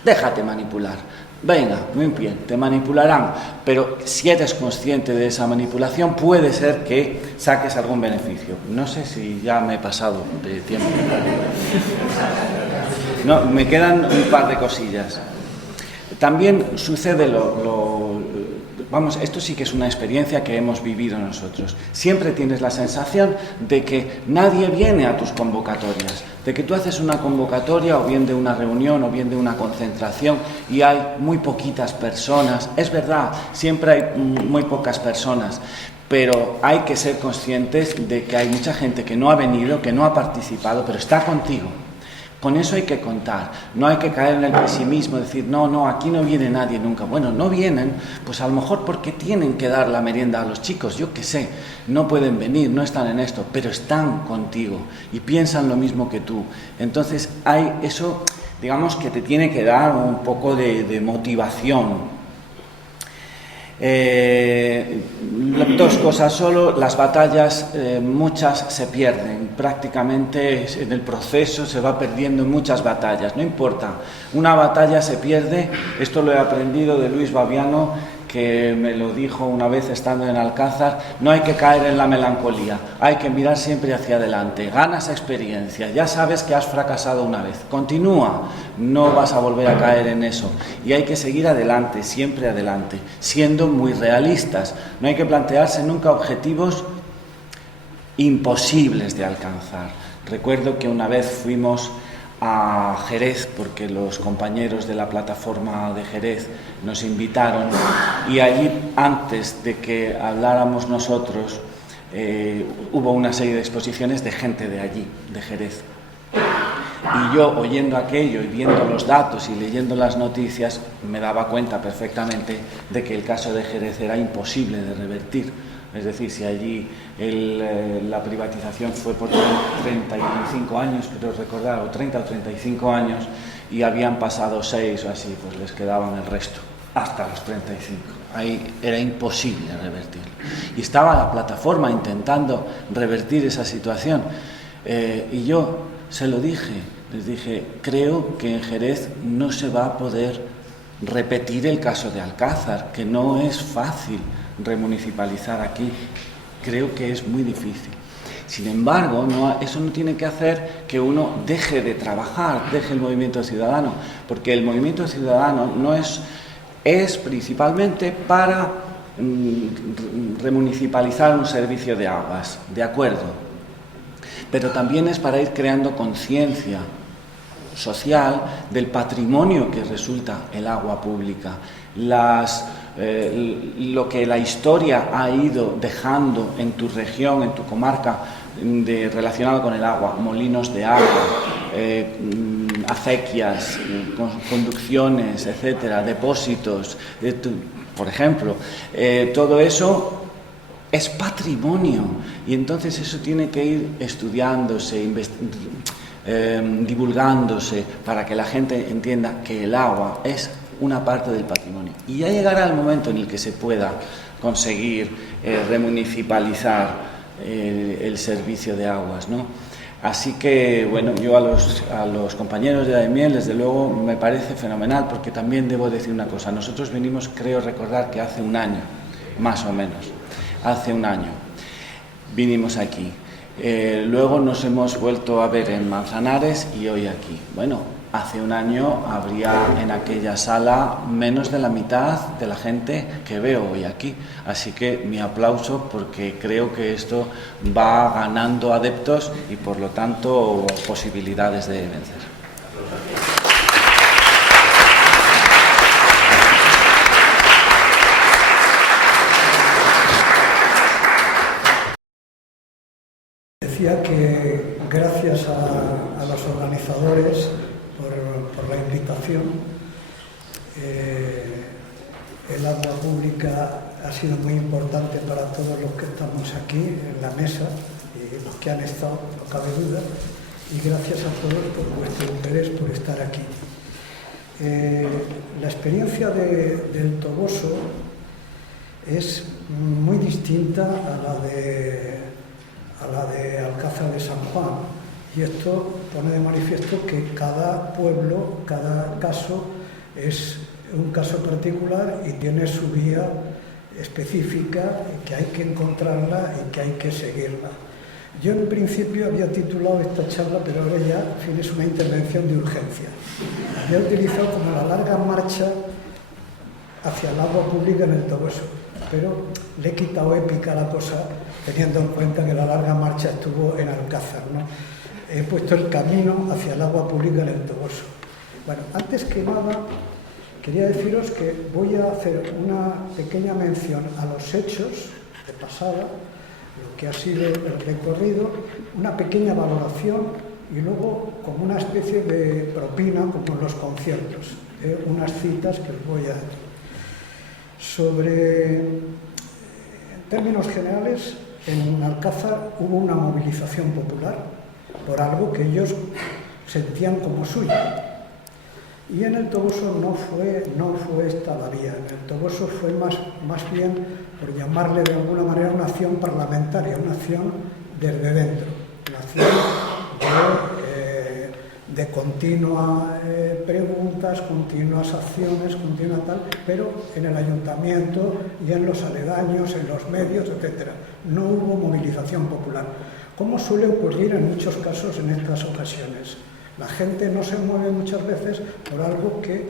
déjate manipular. Venga, muy bien, te manipularán, pero si eres consciente de esa manipulación, puede ser que saques algún beneficio. No sé si ya me he pasado de tiempo. No, me quedan un par de cosillas. También sucede vamos, esto sí que es una experiencia que hemos vivido nosotros. Siempre tienes la sensación de que nadie viene a tus convocatorias, de que tú haces una convocatoria o bien de una reunión o bien de una concentración y hay muy poquitas personas. Es verdad, siempre hay muy pocas personas, pero hay que ser conscientes de que hay mucha gente que no ha venido, que no ha participado, pero está contigo. Con eso hay que contar, no hay que caer en el pesimismo, decir, no, aquí no viene nadie nunca. Bueno, no vienen, pues a lo mejor porque tienen que dar la merienda a los chicos, yo qué sé, no pueden venir, no están en esto, pero están contigo y piensan lo mismo que tú. Entonces hay eso, digamos, que te tiene que dar un poco de motivación. Dos cosas solo, las batallas muchas se pierden, prácticamente en el proceso se va perdiendo muchas batallas, no importa, una batalla se pierde, esto lo he aprendido de Luis Baviano, que me lo dijo una vez estando en Alcázar, no hay que caer en la melancolía, hay que mirar siempre hacia adelante, ganas experiencia, ya sabes que has fracasado una vez, continúa, no vas a volver a caer en eso y hay que seguir adelante, siempre adelante, siendo muy realistas, no hay que plantearse nunca objetivos imposibles de alcanzar. Recuerdo que una vez fuimos a Jerez, porque los compañeros de la plataforma de Jerez nos invitaron y allí, antes de que habláramos nosotros, hubo una serie de exposiciones de gente de allí, de Jerez. Y yo, oyendo aquello y viendo los datos y leyendo las noticias, me daba cuenta perfectamente de que el caso de Jerez era imposible de revertir. Es decir, si allí la privatización fue por 35 años, creo recordar, o 30 o 35 años, y habían pasado 6 o así, pues les quedaban el resto, hasta los 35. Ahí era imposible revertirlo. Y estaba la plataforma intentando revertir esa situación. Y yo se lo dije, les dije, creo que en Jerez no se va a poder repetir el caso de Alcázar, que no es fácil remunicipalizar aquí, creo que es muy difícil. Sin embargo, eso no tiene que hacer que uno deje de trabajar, deje el movimiento ciudadano, porque el movimiento ciudadano no es principalmente para remunicipalizar un servicio de aguas, de acuerdo, pero también es para ir creando conciencia social del patrimonio que resulta el agua pública, lo que la historia ha ido dejando en tu región, en tu comarca, relacionado con el agua, molinos de agua, acequias, conducciones, etcétera, depósitos, por ejemplo, todo eso es patrimonio y entonces eso tiene que ir estudiándose, divulgándose para que la gente entienda que el agua es una parte del patrimonio. Y ya llegará el momento en el que se pueda conseguir remunicipalizar el servicio de aguas, ¿no? Así que, bueno, yo a los compañeros de Daimiel, desde luego, me parece fenomenal, porque también debo decir una cosa. Nosotros venimos, creo recordar que hace un año, más o menos, hace un año, vinimos aquí. Luego nos hemos vuelto a ver en Manzanares y hoy aquí. Bueno, hace un año habría en aquella sala menos de la mitad de la gente que veo hoy aquí. Así que mi aplauso, porque creo que esto va ganando adeptos y por lo tanto posibilidades de vencer. Decía que gracias a los organizadores por la invitación. El agua pública ha sido muy importante para todos los que estamos aquí en la mesa y los que han estado, no cabe duda, y gracias a todos por vuestro interés por estar aquí. La experiencia del Toboso es muy distinta a la de Alcázar de San Juan. Y esto pone de manifiesto que cada pueblo, cada caso es un caso particular y tiene su vía específica y que hay que encontrarla y que hay que seguirla. Yo en principio había titulado esta charla, pero ahora ya, en fin, es una intervención de urgencia. Había utilizado como la larga marcha hacia el agua pública en el Toboso, pero le he quitado épica a la cosa, teniendo en cuenta que la larga marcha estuvo en Alcázar, ¿no? He puesto el camino hacia el agua pública en el Toboso. Bueno, antes que nada, quería deciros que voy a hacer una pequeña mención a los hechos de pasada, lo que ha sido el recorrido, una pequeña valoración y luego como una especie de propina, como en los conciertos, unas citas que os voy a dar. En términos generales, en Alcázar hubo una movilización popular por algo que ellos sentían como suyo. Y en el Toboso no fue esta la vía. En el Toboso fue más bien, por llamarle de alguna manera, una acción parlamentaria, una acción desde dentro, una acción de continuas preguntas, continuas acciones, continua tal, pero en el ayuntamiento y en los aledaños, en los medios, etc. No hubo movilización popular, como suele ocurrir en muchos casos en estas ocasiones. La gente no se mueve muchas veces por algo que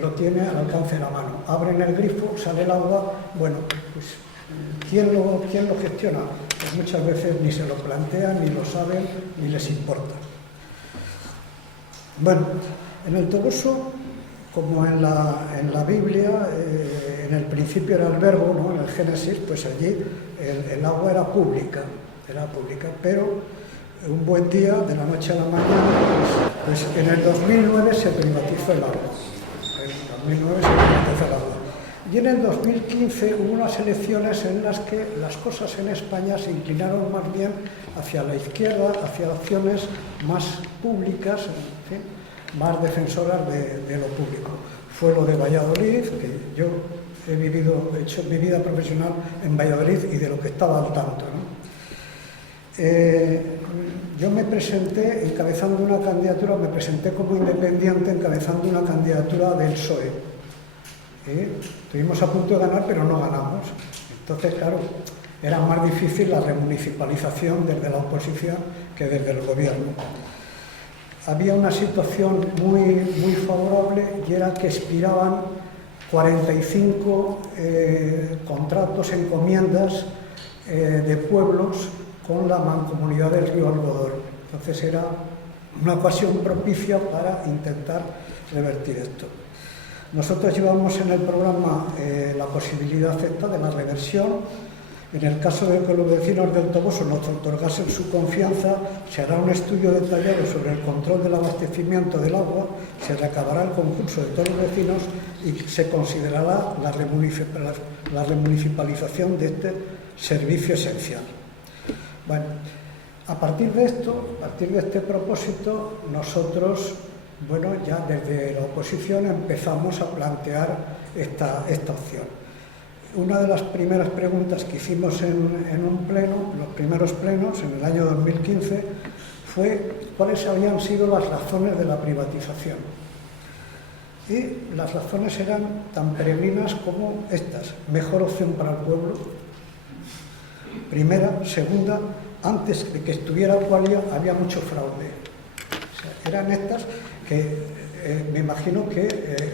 lo tiene al alcance de la mano. Abren el grifo, sale el agua, bueno, pues ¿quién lo gestiona? Pues muchas veces ni se lo plantean, ni lo saben, ni les importa. Bueno, en el Toboso, como en la Biblia, en el principio era el verbo, ¿no? En el Génesis, pues allí el agua era pública, pero un buen día, de la noche a la mañana, pues en el 2009 se privatizó el agua. Y en el 2015 hubo unas elecciones en las que las cosas en España se inclinaron más bien hacia la izquierda, hacia acciones más públicas, en fin, más defensoras de lo público. Fue lo de Valladolid, que yo he hecho mi vida profesional en Valladolid y de lo que estaba al tanto, ¿no? Yo me presenté encabezando una candidatura, me presenté como independiente encabezando una candidatura del PSOE. Estuvimos a punto de ganar, pero no ganamos. Entonces, claro, era más difícil la remunicipalización desde la oposición que desde el gobierno. Había una situación muy favorable y era que expiraban 45 contratos, encomiendas de pueblos con la mancomunidad del río Algodón. Entonces era una ocasión propicia para intentar revertir esto. Nosotros llevamos en el programa la posibilidad esta de la reversión. En el caso de que los vecinos del Toboso nos otorgasen su confianza, se hará un estudio detallado sobre el control del abastecimiento del agua, se recabará el concurso de todos los vecinos y se considerará la remunicipalización de este servicio esencial. Bueno, a partir de esto, a partir de este propósito, nosotros bueno, ya desde la oposición empezamos a plantear esta opción. Una de las primeras preguntas que hicimos en un pleno, los primeros plenos, en el año 2015, fue cuáles habían sido las razones de la privatización. Y las razones eran tan peregrinas como estas: mejor opción para el pueblo, primera; segunda, antes de que estuviera Aqualia había mucho fraude. O sea, eran estas que me imagino que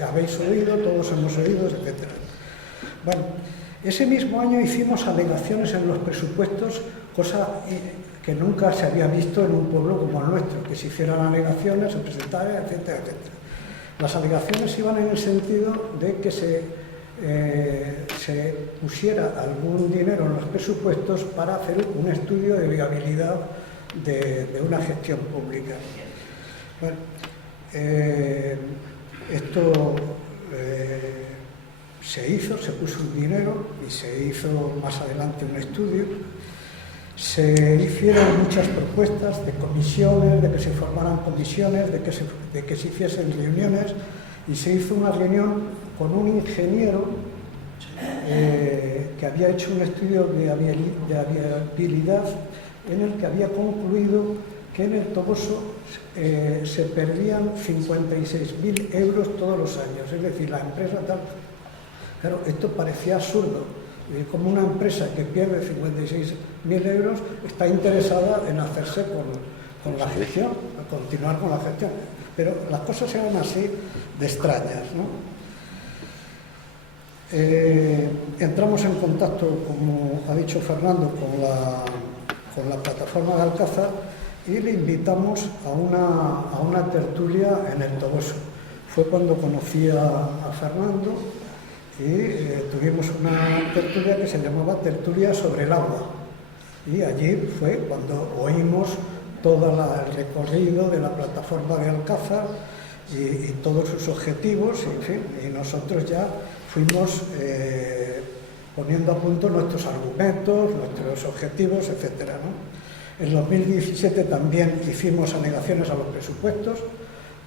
habéis oído, todos hemos oído, etc. Bueno, ese mismo año hicimos alegaciones en los presupuestos, cosa que nunca se había visto en un pueblo como el nuestro, que se hicieran alegaciones, se presentaran, etcétera, etcétera. Las alegaciones iban en el sentido de que se pusiera algún dinero en los presupuestos para hacer un estudio de viabilidad de una gestión pública. Bueno, esto se hizo, se puso un dinero y se hizo más adelante un estudio. Se hicieron muchas propuestas de comisiones, de que se formaran comisiones, de que se hiciesen reuniones, y se hizo una reunión con un ingeniero que había hecho un estudio de viabilidad en el que había concluido que en el Toboso se perdían 56.000 euros todos los años, es decir, la empresa tal. Claro, esto parecía absurdo. Como una empresa que pierde 56.000 euros está interesada en hacerse con la gestión, a continuar con la gestión. Pero las cosas eran así de extrañas, ¿no? Entramos en contacto, como ha dicho Fernando, con la plataforma de Alcázar y le invitamos a una tertulia en el Toboso. Fue cuando conocí a Fernando y tuvimos una tertulia que se llamaba Tertulia sobre el agua. Y allí fue cuando oímos todo el recorrido de la plataforma de Alcázar y todos sus objetivos, y, en fin, y nosotros ya fuimos poniendo a punto nuestros argumentos, nuestros objetivos, etc., ¿no? En 2017 también hicimos alegaciones a los presupuestos,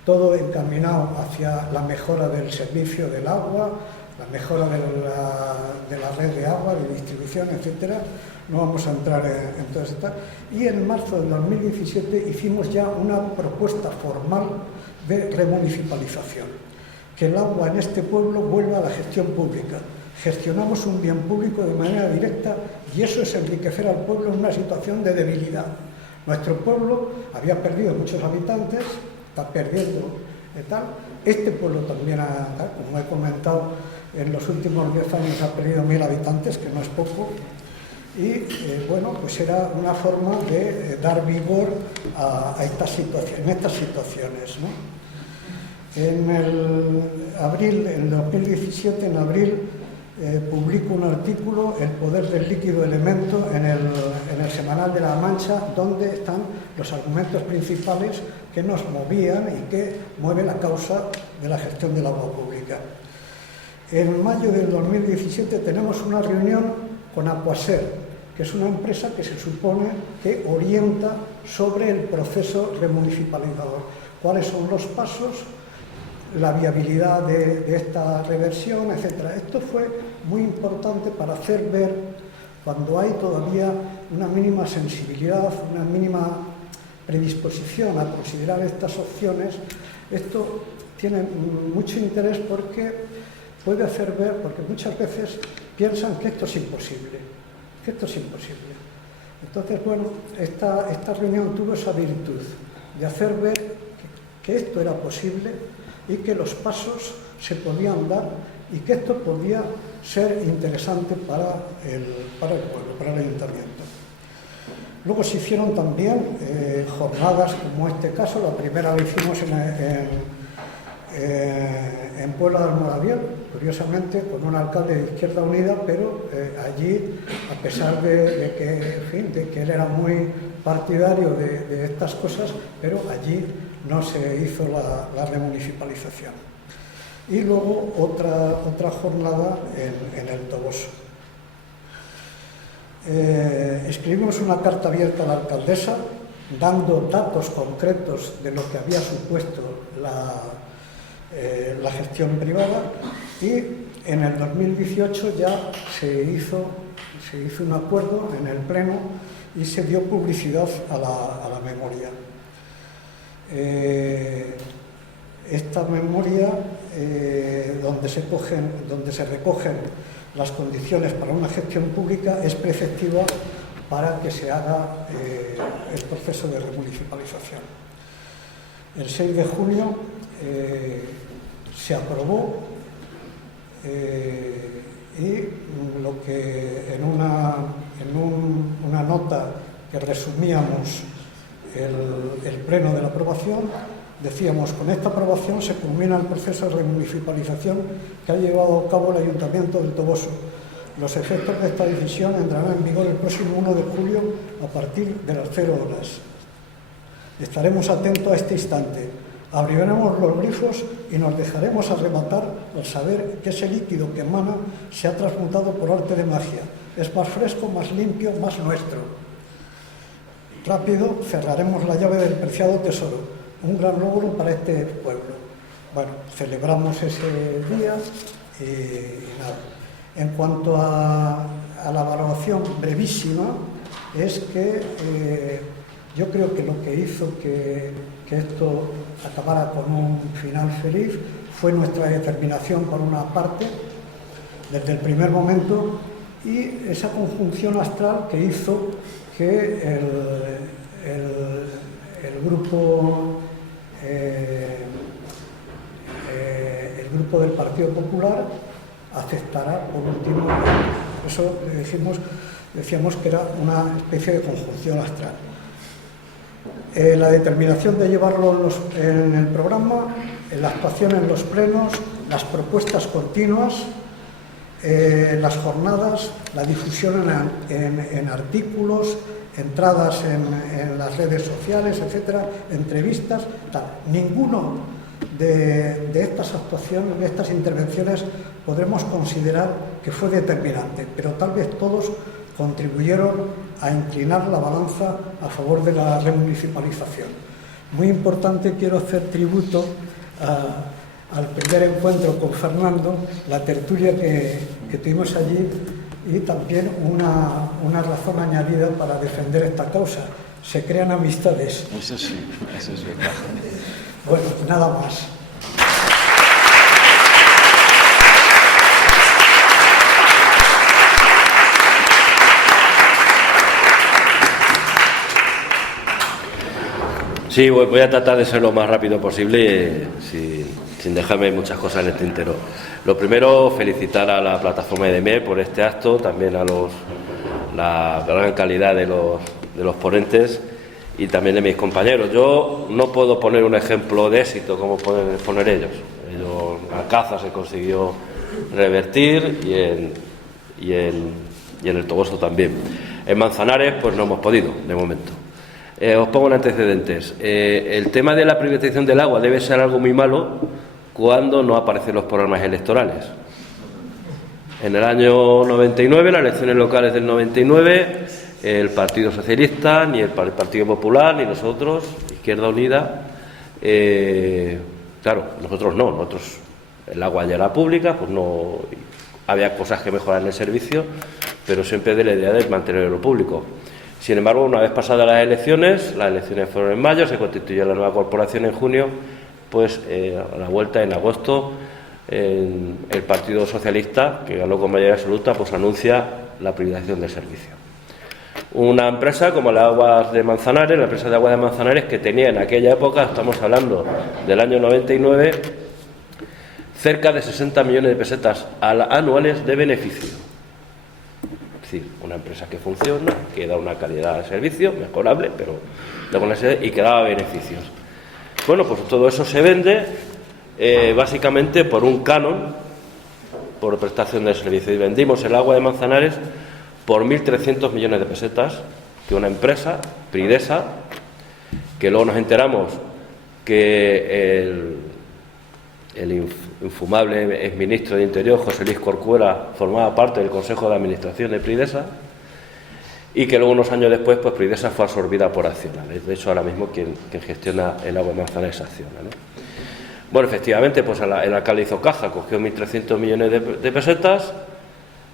todo encaminado hacia la mejora del servicio del agua, la mejora de la red de agua, de distribución, etcétera. No vamos a entrar en todo esto. Y en marzo de 2017 hicimos ya una propuesta formal de remunicipalización, que el agua en este pueblo vuelva a la gestión pública. Gestionamos un bien público de manera directa y eso es enriquecer al pueblo en una situación de debilidad. Nuestro pueblo había perdido muchos habitantes, está perdiendo tal. Este pueblo también, como he comentado, en los últimos 10 años ha perdido 1.000 habitantes, que no es poco. Y bueno, pues era una forma de dar vigor a estas situaciones, ¿no? En 2017, en abril, publico un artículo, El poder del líquido elemento, en el Semanal de La Mancha, donde están los argumentos principales que nos movían y que mueven la causa de la gestión del agua pública. En mayo del 2017 tenemos una reunión con Aquaser, que es una empresa que se supone que orienta sobre el proceso remunicipalizador. ¿Cuáles son los pasos? La viabilidad de esta reversión, etc. Esto fue muy importante para hacer ver, cuando hay todavía una mínima sensibilidad, una mínima predisposición a considerar estas opciones, esto tiene mucho interés porque puede hacer ver, porque muchas veces piensan que esto es imposible, Entonces, bueno, esta reunión tuvo esa virtud de hacer ver que esto era posible y que los pasos se podían dar y que esto podía ser interesante para el pueblo, para el ayuntamiento. Luego se hicieron también jornadas como este caso. La primera la hicimos en Puebla de Almoraviel, curiosamente con un alcalde de Izquierda Unida, pero allí, a pesar de que él era muy partidario de estas cosas, pero allí no se hizo la remunicipalización. Y luego otra jornada en el Toboso. Escribimos una carta abierta a la alcaldesa dando datos concretos de lo que había supuesto la gestión privada, y en el 2018 ya se hizo un acuerdo en el Pleno y se dio publicidad a la memoria. Esta memoria, donde se recogen las condiciones para una gestión pública, es preceptiva para que se haga el proceso de remunicipalización. El 6 de junio se aprobó, y lo que en una nota que resumíamos el pleno de la aprobación, decíamos: con esta aprobación se culmina el proceso de remunicipalización que ha llevado a cabo el Ayuntamiento del Toboso. Los efectos de esta decisión entrarán en vigor el próximo 1 de julio a partir de las 0 horas. Estaremos atentos a este instante. Abriremos los grifos y nos dejaremos arrebatar al saber que ese líquido que emana se ha transmutado por arte de magia. Es más fresco, más limpio, más nuestro. Rápido cerraremos la llave del preciado tesoro. Un gran logro para este pueblo. Bueno, celebramos ese día y nada. En cuanto a la valoración brevísima, es que yo creo que lo que hizo que esto acabara con un final feliz fue nuestra determinación, por una parte, desde el primer momento, y esa conjunción astral que hizo que el grupo del Partido Popular aceptara por último. Eso decíamos que era una especie de conjunción astral. La determinación de llevarlo en el programa, la actuación en los plenos, las propuestas continuas, las jornadas, la difusión en artículos, entradas en las redes sociales, etcétera, entrevistas, tal. Ninguno de estas actuaciones, de estas intervenciones, podremos considerar que fue determinante, pero tal vez todos contribuyeron a inclinar la balanza a favor de la remunicipalización. Muy importante, quiero hacer tributo al primer encuentro con Fernando, la tertulia que tuvimos allí, y también una razón añadida para defender esta causa. Se crean amistades. Eso sí, eso es verdad. Bueno, nada más. Sí, voy a tratar de ser lo más rápido posible, sin dejarme muchas cosas en el tintero. Lo primero, felicitar a la plataforma EDEMER por este acto, también a la gran calidad de los ponentes y también de mis compañeros. Yo no puedo poner un ejemplo de éxito como pueden poner ellos. Alcázar se consiguió revertir y en el Toboso también. En Manzanares pues no hemos podido, de momento. Os pongo en antecedentes. El tema de la privatización del agua debe ser algo muy malo cuando no aparecen los programas electorales. En el año 99, las elecciones locales del 99, el Partido Socialista, ni el Partido Popular, ni nosotros, Izquierda Unida, claro, nosotros no, el agua ya era pública, pues no había cosas que mejorar en el servicio, pero siempre de la idea de mantenerlo público. Sin embargo, una vez pasadas las elecciones fueron en mayo, se constituyó la nueva corporación en junio, pues a la vuelta en agosto el Partido Socialista, que ganó con mayoría absoluta, pues anuncia la privatización del servicio. Una empresa como la Aguas de Manzanares, la empresa de Aguas de Manzanares, que tenía en aquella época, estamos hablando del año 99, cerca de 60 millones de pesetas anuales de beneficio. Es decir, una empresa que funciona, que da una calidad de servicio mejorable, pero y que daba beneficios. Bueno, pues todo eso se vende básicamente por un canon, por prestación de servicio. Y vendimos el Agua de Manzanares por 1.300 millones de pesetas, que una empresa, Pridesa, que luego nos enteramos que el infumable exministro de Interior, José Luis Corcuera, formaba parte del Consejo de Administración de Pridesa, y que luego unos años después pues Privisa fue absorbida por Acciona. De hecho, ahora mismo quien gestiona el agua de Manzanares es Acciona, ¿no? Bueno, efectivamente, pues el alcalde hizo caja, cogió 1.300 millones de pesetas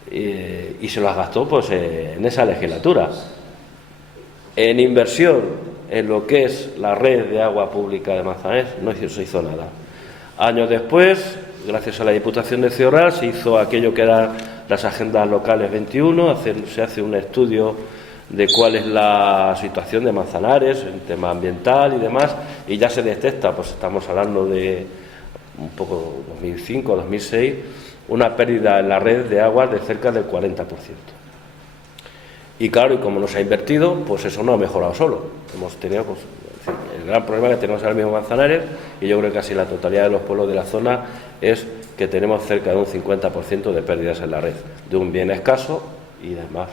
y se las gastó pues en esa legislatura. En inversión en lo que es la red de agua pública de Manzanares no se hizo nada. Años después, gracias a la Diputación de Ciudad Real, se hizo aquello que eran las agendas locales 21, se hace un estudio de cuál es la situación de Manzanares en tema ambiental y demás, y ya se detecta, pues estamos hablando de un poco 2005, 2006, una pérdida en la red de aguas de cerca del 40%. Y claro, y como no se ha invertido, pues eso no ha mejorado solo. Hemos tenido pues, el gran problema que tenemos ahora mismo en Manzanares, y yo creo que casi la totalidad de los pueblos de la zona, es que tenemos cerca de un 50% de pérdidas en la red, de un bien escaso y demás.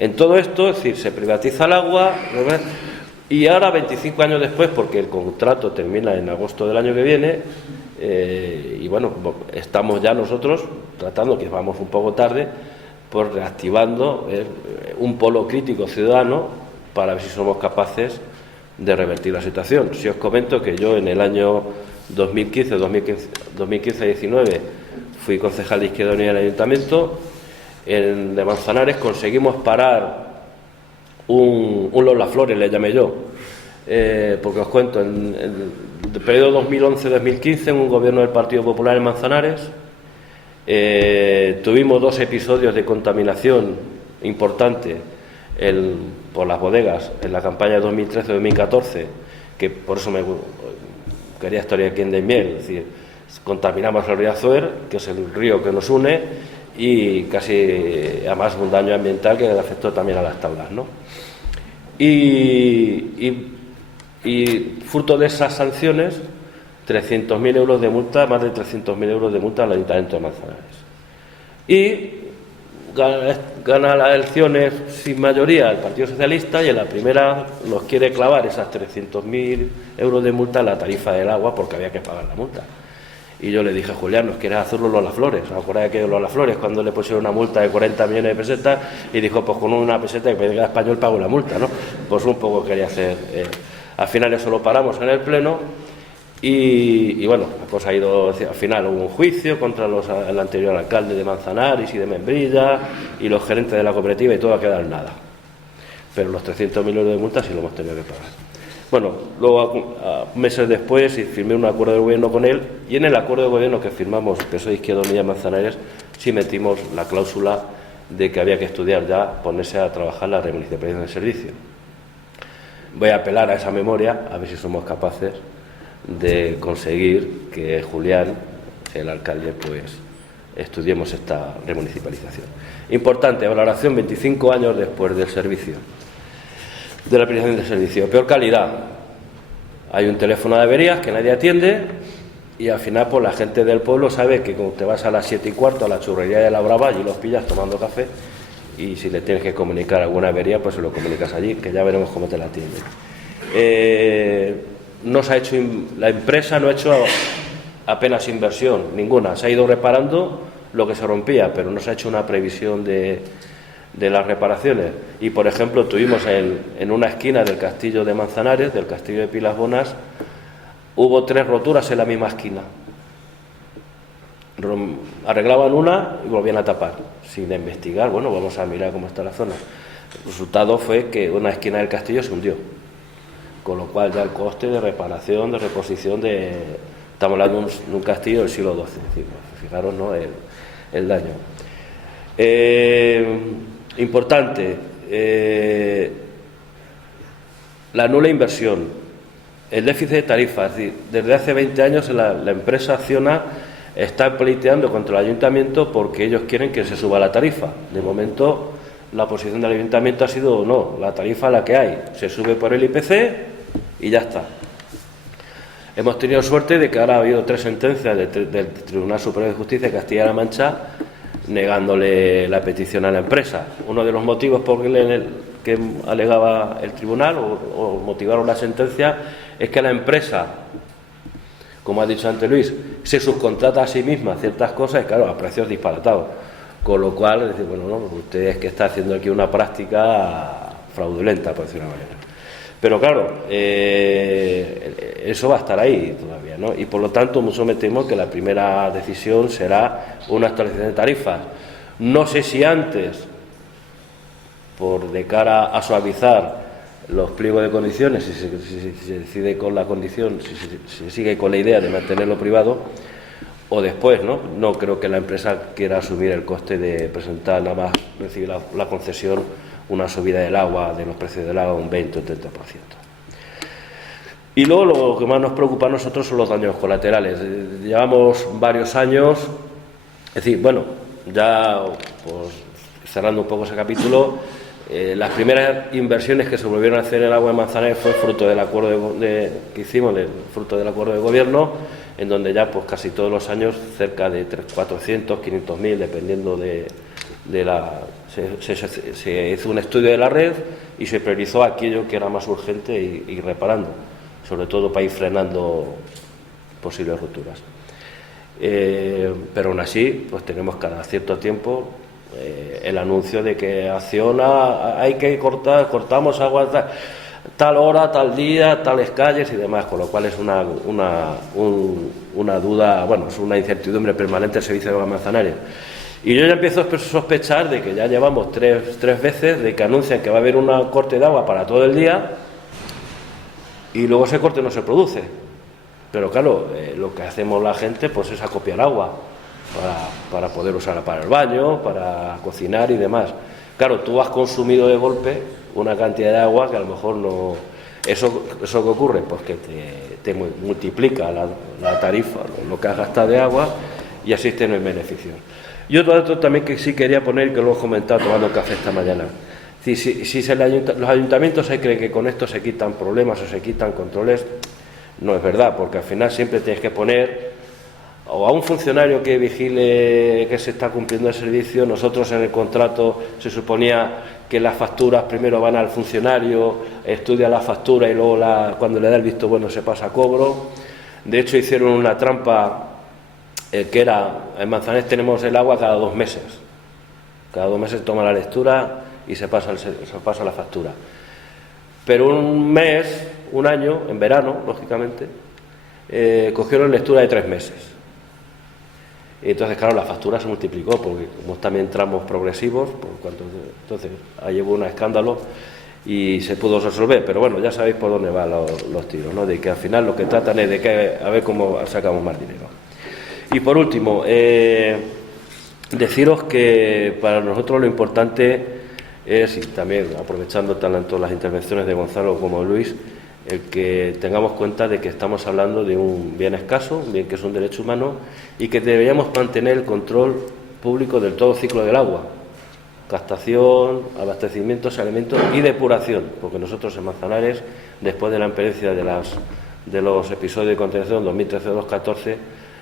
En todo esto, es decir, se privatiza el agua, ¿verdad? Y ahora, 25 años después, porque el contrato termina en agosto del año que viene, y bueno, estamos ya nosotros tratando, que vamos un poco tarde, por reactivando un polo crítico ciudadano para ver si somos capaces de revertir la situación. Si os comento que yo en el año 2015-19 fui concejal de Izquierda Unida en el Ayuntamiento, de Manzanares conseguimos parar un Lola Flores, le llamé yo, porque os cuento, en el periodo 2011-2015, en un gobierno del Partido Popular en Manzanares, tuvimos 2 episodios de contaminación importante por las bodegas en la campaña de 2013-2014, que por eso me quería estar aquí en Daimiel, es decir, contaminamos el río Azuer, que es el río que nos une, y casi además un daño ambiental que afectó también a las tablas, ¿no? Y fruto de esas sanciones, 300.000 euros de multa, más de 300.000 euros de multa al Ayuntamiento de Manzanares. Y gana las elecciones sin mayoría el Partido Socialista, y en la primera nos quiere clavar esas 300.000 euros de multa a la tarifa del agua, porque había que pagar la multa. Y yo le dije, Julián, ¿nos quieres hacerlo Lola Flores? ¿Os acordáis que Lola Flores, cuando le pusieron una multa de 40 millones de pesetas, y dijo, pues con una peseta que me diga español pago la multa, ¿no? Pues un poco quería hacer. Al final eso lo paramos en el Pleno, y bueno, la cosa ha ido, al final hubo un juicio contra el anterior alcalde de Manzanares y de Membrilla, y los gerentes de la cooperativa, y todo ha quedado en nada. Pero los 300.000 euros de multa sí lo hemos tenido que pagar. Bueno, luego, meses después, firmé un acuerdo de gobierno con él, y en el acuerdo de gobierno que firmamos PSOE, Izquierda Unida, Manzanares, sí metimos la cláusula de que había que estudiar ya, ponerse a trabajar la remunicipalización del servicio. Voy a apelar a esa memoria, a ver si somos capaces de conseguir que Julián, el alcalde, pues estudiemos esta remunicipalización. Importante, valoración 25 años después del servicio, de la prestación del servicio. Peor calidad. Hay un teléfono de averías que nadie atiende, y al final pues la gente del pueblo sabe que cuando te vas a las 7:15 a la churrería de La Brava, allí los pillas tomando café, y si le tienes que comunicar alguna avería, pues se lo comunicas allí, que ya veremos cómo te la atienden. No se ha hecho, la empresa no ha hecho apenas inversión, ninguna. Se ha ido reparando lo que se rompía, pero no se ha hecho una previsión de las reparaciones. Y por ejemplo, tuvimos en una esquina del castillo de Manzanares, del castillo de Pilas Bonas, hubo 3 roturas en la misma esquina. Arreglaban una y volvían a tapar, sin investigar. Bueno, vamos a mirar cómo está la zona. El resultado fue que una esquina del castillo se hundió, con lo cual ya el coste de reparación, de reposición estamos hablando de un castillo del siglo XII, es decir, fijaros, ¿no?, el daño. Importante, la nula inversión, el déficit de tarifas. Es decir, desde hace 20 años la empresa Acciona está pleiteando contra el ayuntamiento porque ellos quieren que se suba la tarifa. De momento, la posición del ayuntamiento ha sido no, la tarifa la que hay, se sube por el IPC y ya está. Hemos tenido suerte de que ahora ha habido 3 sentencias del Tribunal Superior de Justicia de Castilla-La Mancha negándole la petición a la empresa. Uno de los motivos por que alegaba el tribunal o motivaron la sentencia es que la empresa, como ha dicho antes Luis, se subcontrata a sí misma ciertas cosas, y claro, a precios disparatados. Con lo cual, es decir, bueno, no, usted es que está haciendo aquí una práctica fraudulenta, por decirlo de una manera. Pero claro, eso va a estar ahí todavía, ¿no? Y por lo tanto, mucho me temo que la primera decisión será una actualización de tarifas. No sé si antes, de cara a suavizar los pliegos de condiciones, si se decide con la condición, si se sigue con la idea de mantenerlo privado, o después, ¿no? No creo que la empresa quiera asumir el coste de presentar nada más recibir la concesión una subida del agua, de los precios del agua, un 20 o 30%. Y luego lo que más nos preocupa a nosotros son los daños colaterales. Llevamos varios años, es decir, bueno, ya pues, cerrando un poco ese capítulo, las primeras inversiones que se volvieron a hacer en el agua de Manzanares fue fruto del acuerdo que hicimos, fruto del acuerdo de gobierno, en donde ya pues casi todos los años cerca de 400, 500.000, dependiendo de la... Se hizo un estudio de la red y se priorizó aquello que era más urgente y reparando, sobre todo para ir frenando posibles rupturas. Pero aún así, pues tenemos cada cierto tiempo el anuncio de que Acciona hay que cortamos agua tal hora, tal día, tales calles y demás, con lo cual es una duda, bueno, es una incertidumbre permanente el servicio de agua Manzanares. Y yo ya empiezo a sospechar de que ya llevamos tres veces de que anuncian que va a haber un corte de agua para todo el día y luego ese corte no se produce. Pero claro, lo que hacemos la gente pues es acopiar agua para poder usarla para el baño, para cocinar y demás. Claro, tú has consumido de golpe una cantidad de agua que a lo mejor no... ¿Eso que ocurre? Pues que te multiplica la tarifa, lo que has gastado de agua y así tienes beneficios. Y otro dato también que sí quería poner, que lo he comentado tomando café esta mañana. Si los ayuntamientos se creen que con esto se quitan problemas o se quitan controles, no es verdad, porque al final siempre tienes que poner o a un funcionario que vigile que se está cumpliendo el servicio. Nosotros en el contrato se suponía que las facturas primero van al funcionario, estudia la factura y luego cuando le da el visto bueno se pasa a cobro. De hecho hicieron una trampa que era, en Manzanares tenemos el agua cada 2 meses. Cada 2 meses toma la lectura y se pasa la factura. Pero un año, en verano, lógicamente, cogieron lectura de 3 meses. Y entonces, claro, la factura se multiplicó, porque como también tramos progresivos, entonces ahí hubo un escándalo y se pudo resolver. Pero bueno, ya sabéis por dónde van los tiros, ¿no? De que al final lo que tratan es de que a ver cómo sacamos más dinero. Y por último, deciros que para nosotros lo importante es, y también aprovechando tanto las intervenciones de Gonzalo como de Luis, el que tengamos cuenta de que estamos hablando de un bien escaso, un bien que es un derecho humano, y que deberíamos mantener el control público del todo ciclo del agua: captación, abastecimiento, saneamiento y depuración, porque nosotros en Manzanares, después de la experiencia de los episodios de contaminación 2013-2014,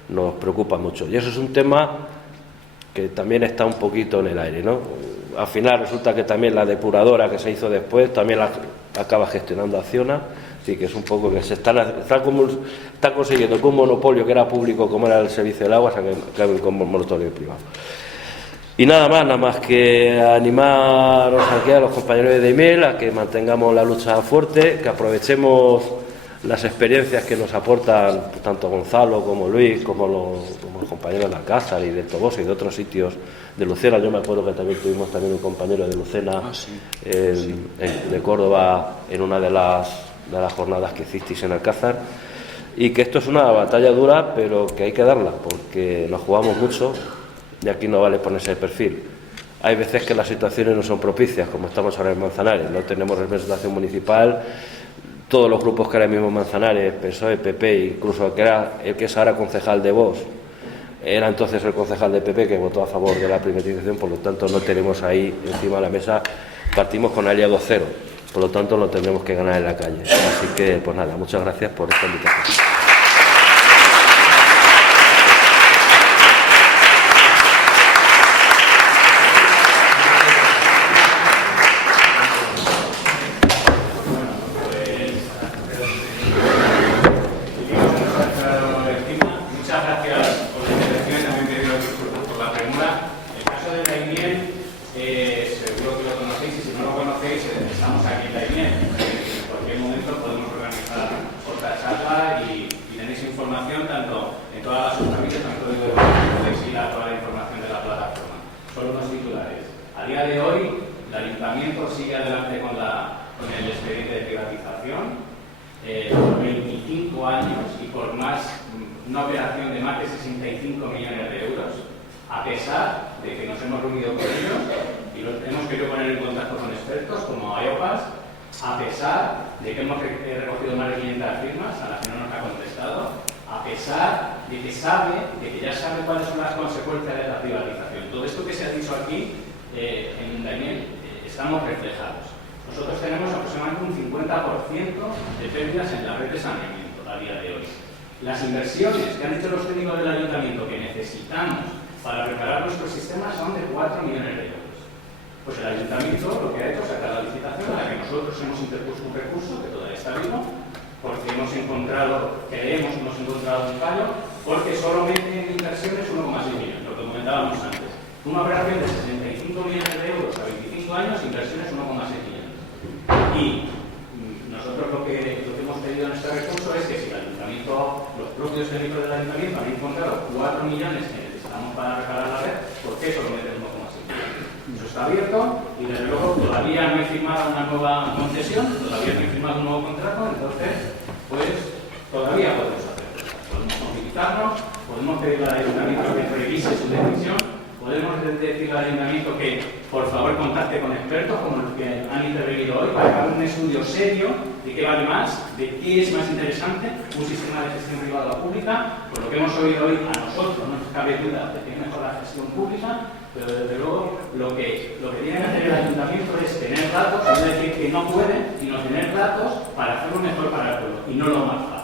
nos preocupa mucho. Y eso es un tema que también está un poquito en el aire, ¿no? Al final resulta que también la depuradora que se hizo después también la acaba gestionando Acciona, así que es un poco que se está consiguiendo que un monopolio que era público como era el servicio del agua se acabe con un monopolio privado. Y nada más que animaros aquí a los compañeros de Daimiel a que mantengamos la lucha fuerte, que aprovechemos las experiencias que nos aportan tanto Gonzalo como Luis, como los compañeros de Alcázar y de Toboso y de otros sitios de Lucena. Yo me acuerdo que también tuvimos también un compañero de Lucena, de Córdoba, en una de las jornadas que hicisteis en Alcázar, y que esto es una batalla dura, pero que hay que darla, porque nos jugamos mucho y aquí no vale ponerse de perfil. Hay veces que las situaciones no son propicias, como estamos ahora en Manzanares, no tenemos representación municipal. Todos los grupos que ahora mismo en Manzanares, PSOE, PP, incluso el que es ahora concejal de Vox, era entonces el concejal de PP que votó a favor de la privatización, por lo tanto no tenemos ahí encima de la mesa, partimos con aliado cero, por lo tanto lo tendremos que ganar en la calle. Así que, pues nada, muchas gracias por esta invitación. Muchas gracias por la intervención y también pido disculpas por la premura. El caso de información tanto en todas las subcamitas, tanto de exila toda la información de la plataforma. Solo unos titulares. A día de hoy, el Ayuntamiento sigue adelante con el expediente de privatización por 25 años y por una operación de más de 65 millones de euros, a pesar de que nos hemos reunido con ellos y los hemos querido poner en contacto con expertos como IOPAS, a pesar de que hemos recogido más de 500 firmas a las que no nos ha contestado, a pesar de que ya sabe cuáles son las consecuencias de la privatización. Todo esto que se ha dicho aquí en Daimiel, estamos reflejados. Nosotros tenemos aproximadamente un 50% de pérdidas en la red de saneamiento a día de hoy. Las inversiones que han hecho los técnicos del ayuntamiento que necesitamos para preparar nuestro sistema son de 4 millones de euros. Pues el ayuntamiento lo que ha hecho es sacar la licitación a la que nosotros hemos interpuesto un recurso que todavía está vivo, porque creemos que hemos encontrado un fallo, porque solo mete en inversiones 1,6 millones, lo que comentábamos antes. Una operación de 65 millones de euros a 25 años, inversiones 1,6 millones. Y nosotros lo que hemos pedido en este recurso es que si el ayuntamiento, los propios técnicos del ayuntamiento han encontrado 4 millones que necesitamos para reparar la red, ¿por qué solo meten 1,6 millones? Eso está abierto y desde luego todavía no he firmado una nueva concesión, todavía no he firmado un nuevo contrato, entonces pues todavía podemos hacer cosas. Podemos movilizarnos, podemos pedirle al ayuntamiento que revise su decisión, podemos decirle al ayuntamiento que por favor contacte con expertos como los que han intervenido hoy para que hagan un estudio serio de qué vale más, de qué es más interesante, un sistema de gestión privada o pública. Por lo que hemos oído hoy, a nosotros no nos cabe duda de que es mejor la gestión pública, pero desde luego lo que tiene que hacer el ayuntamiento es tener datos, es decir, que no puede, sino tener datos para hacerlo mejor para el pueblo y no lo más fácil.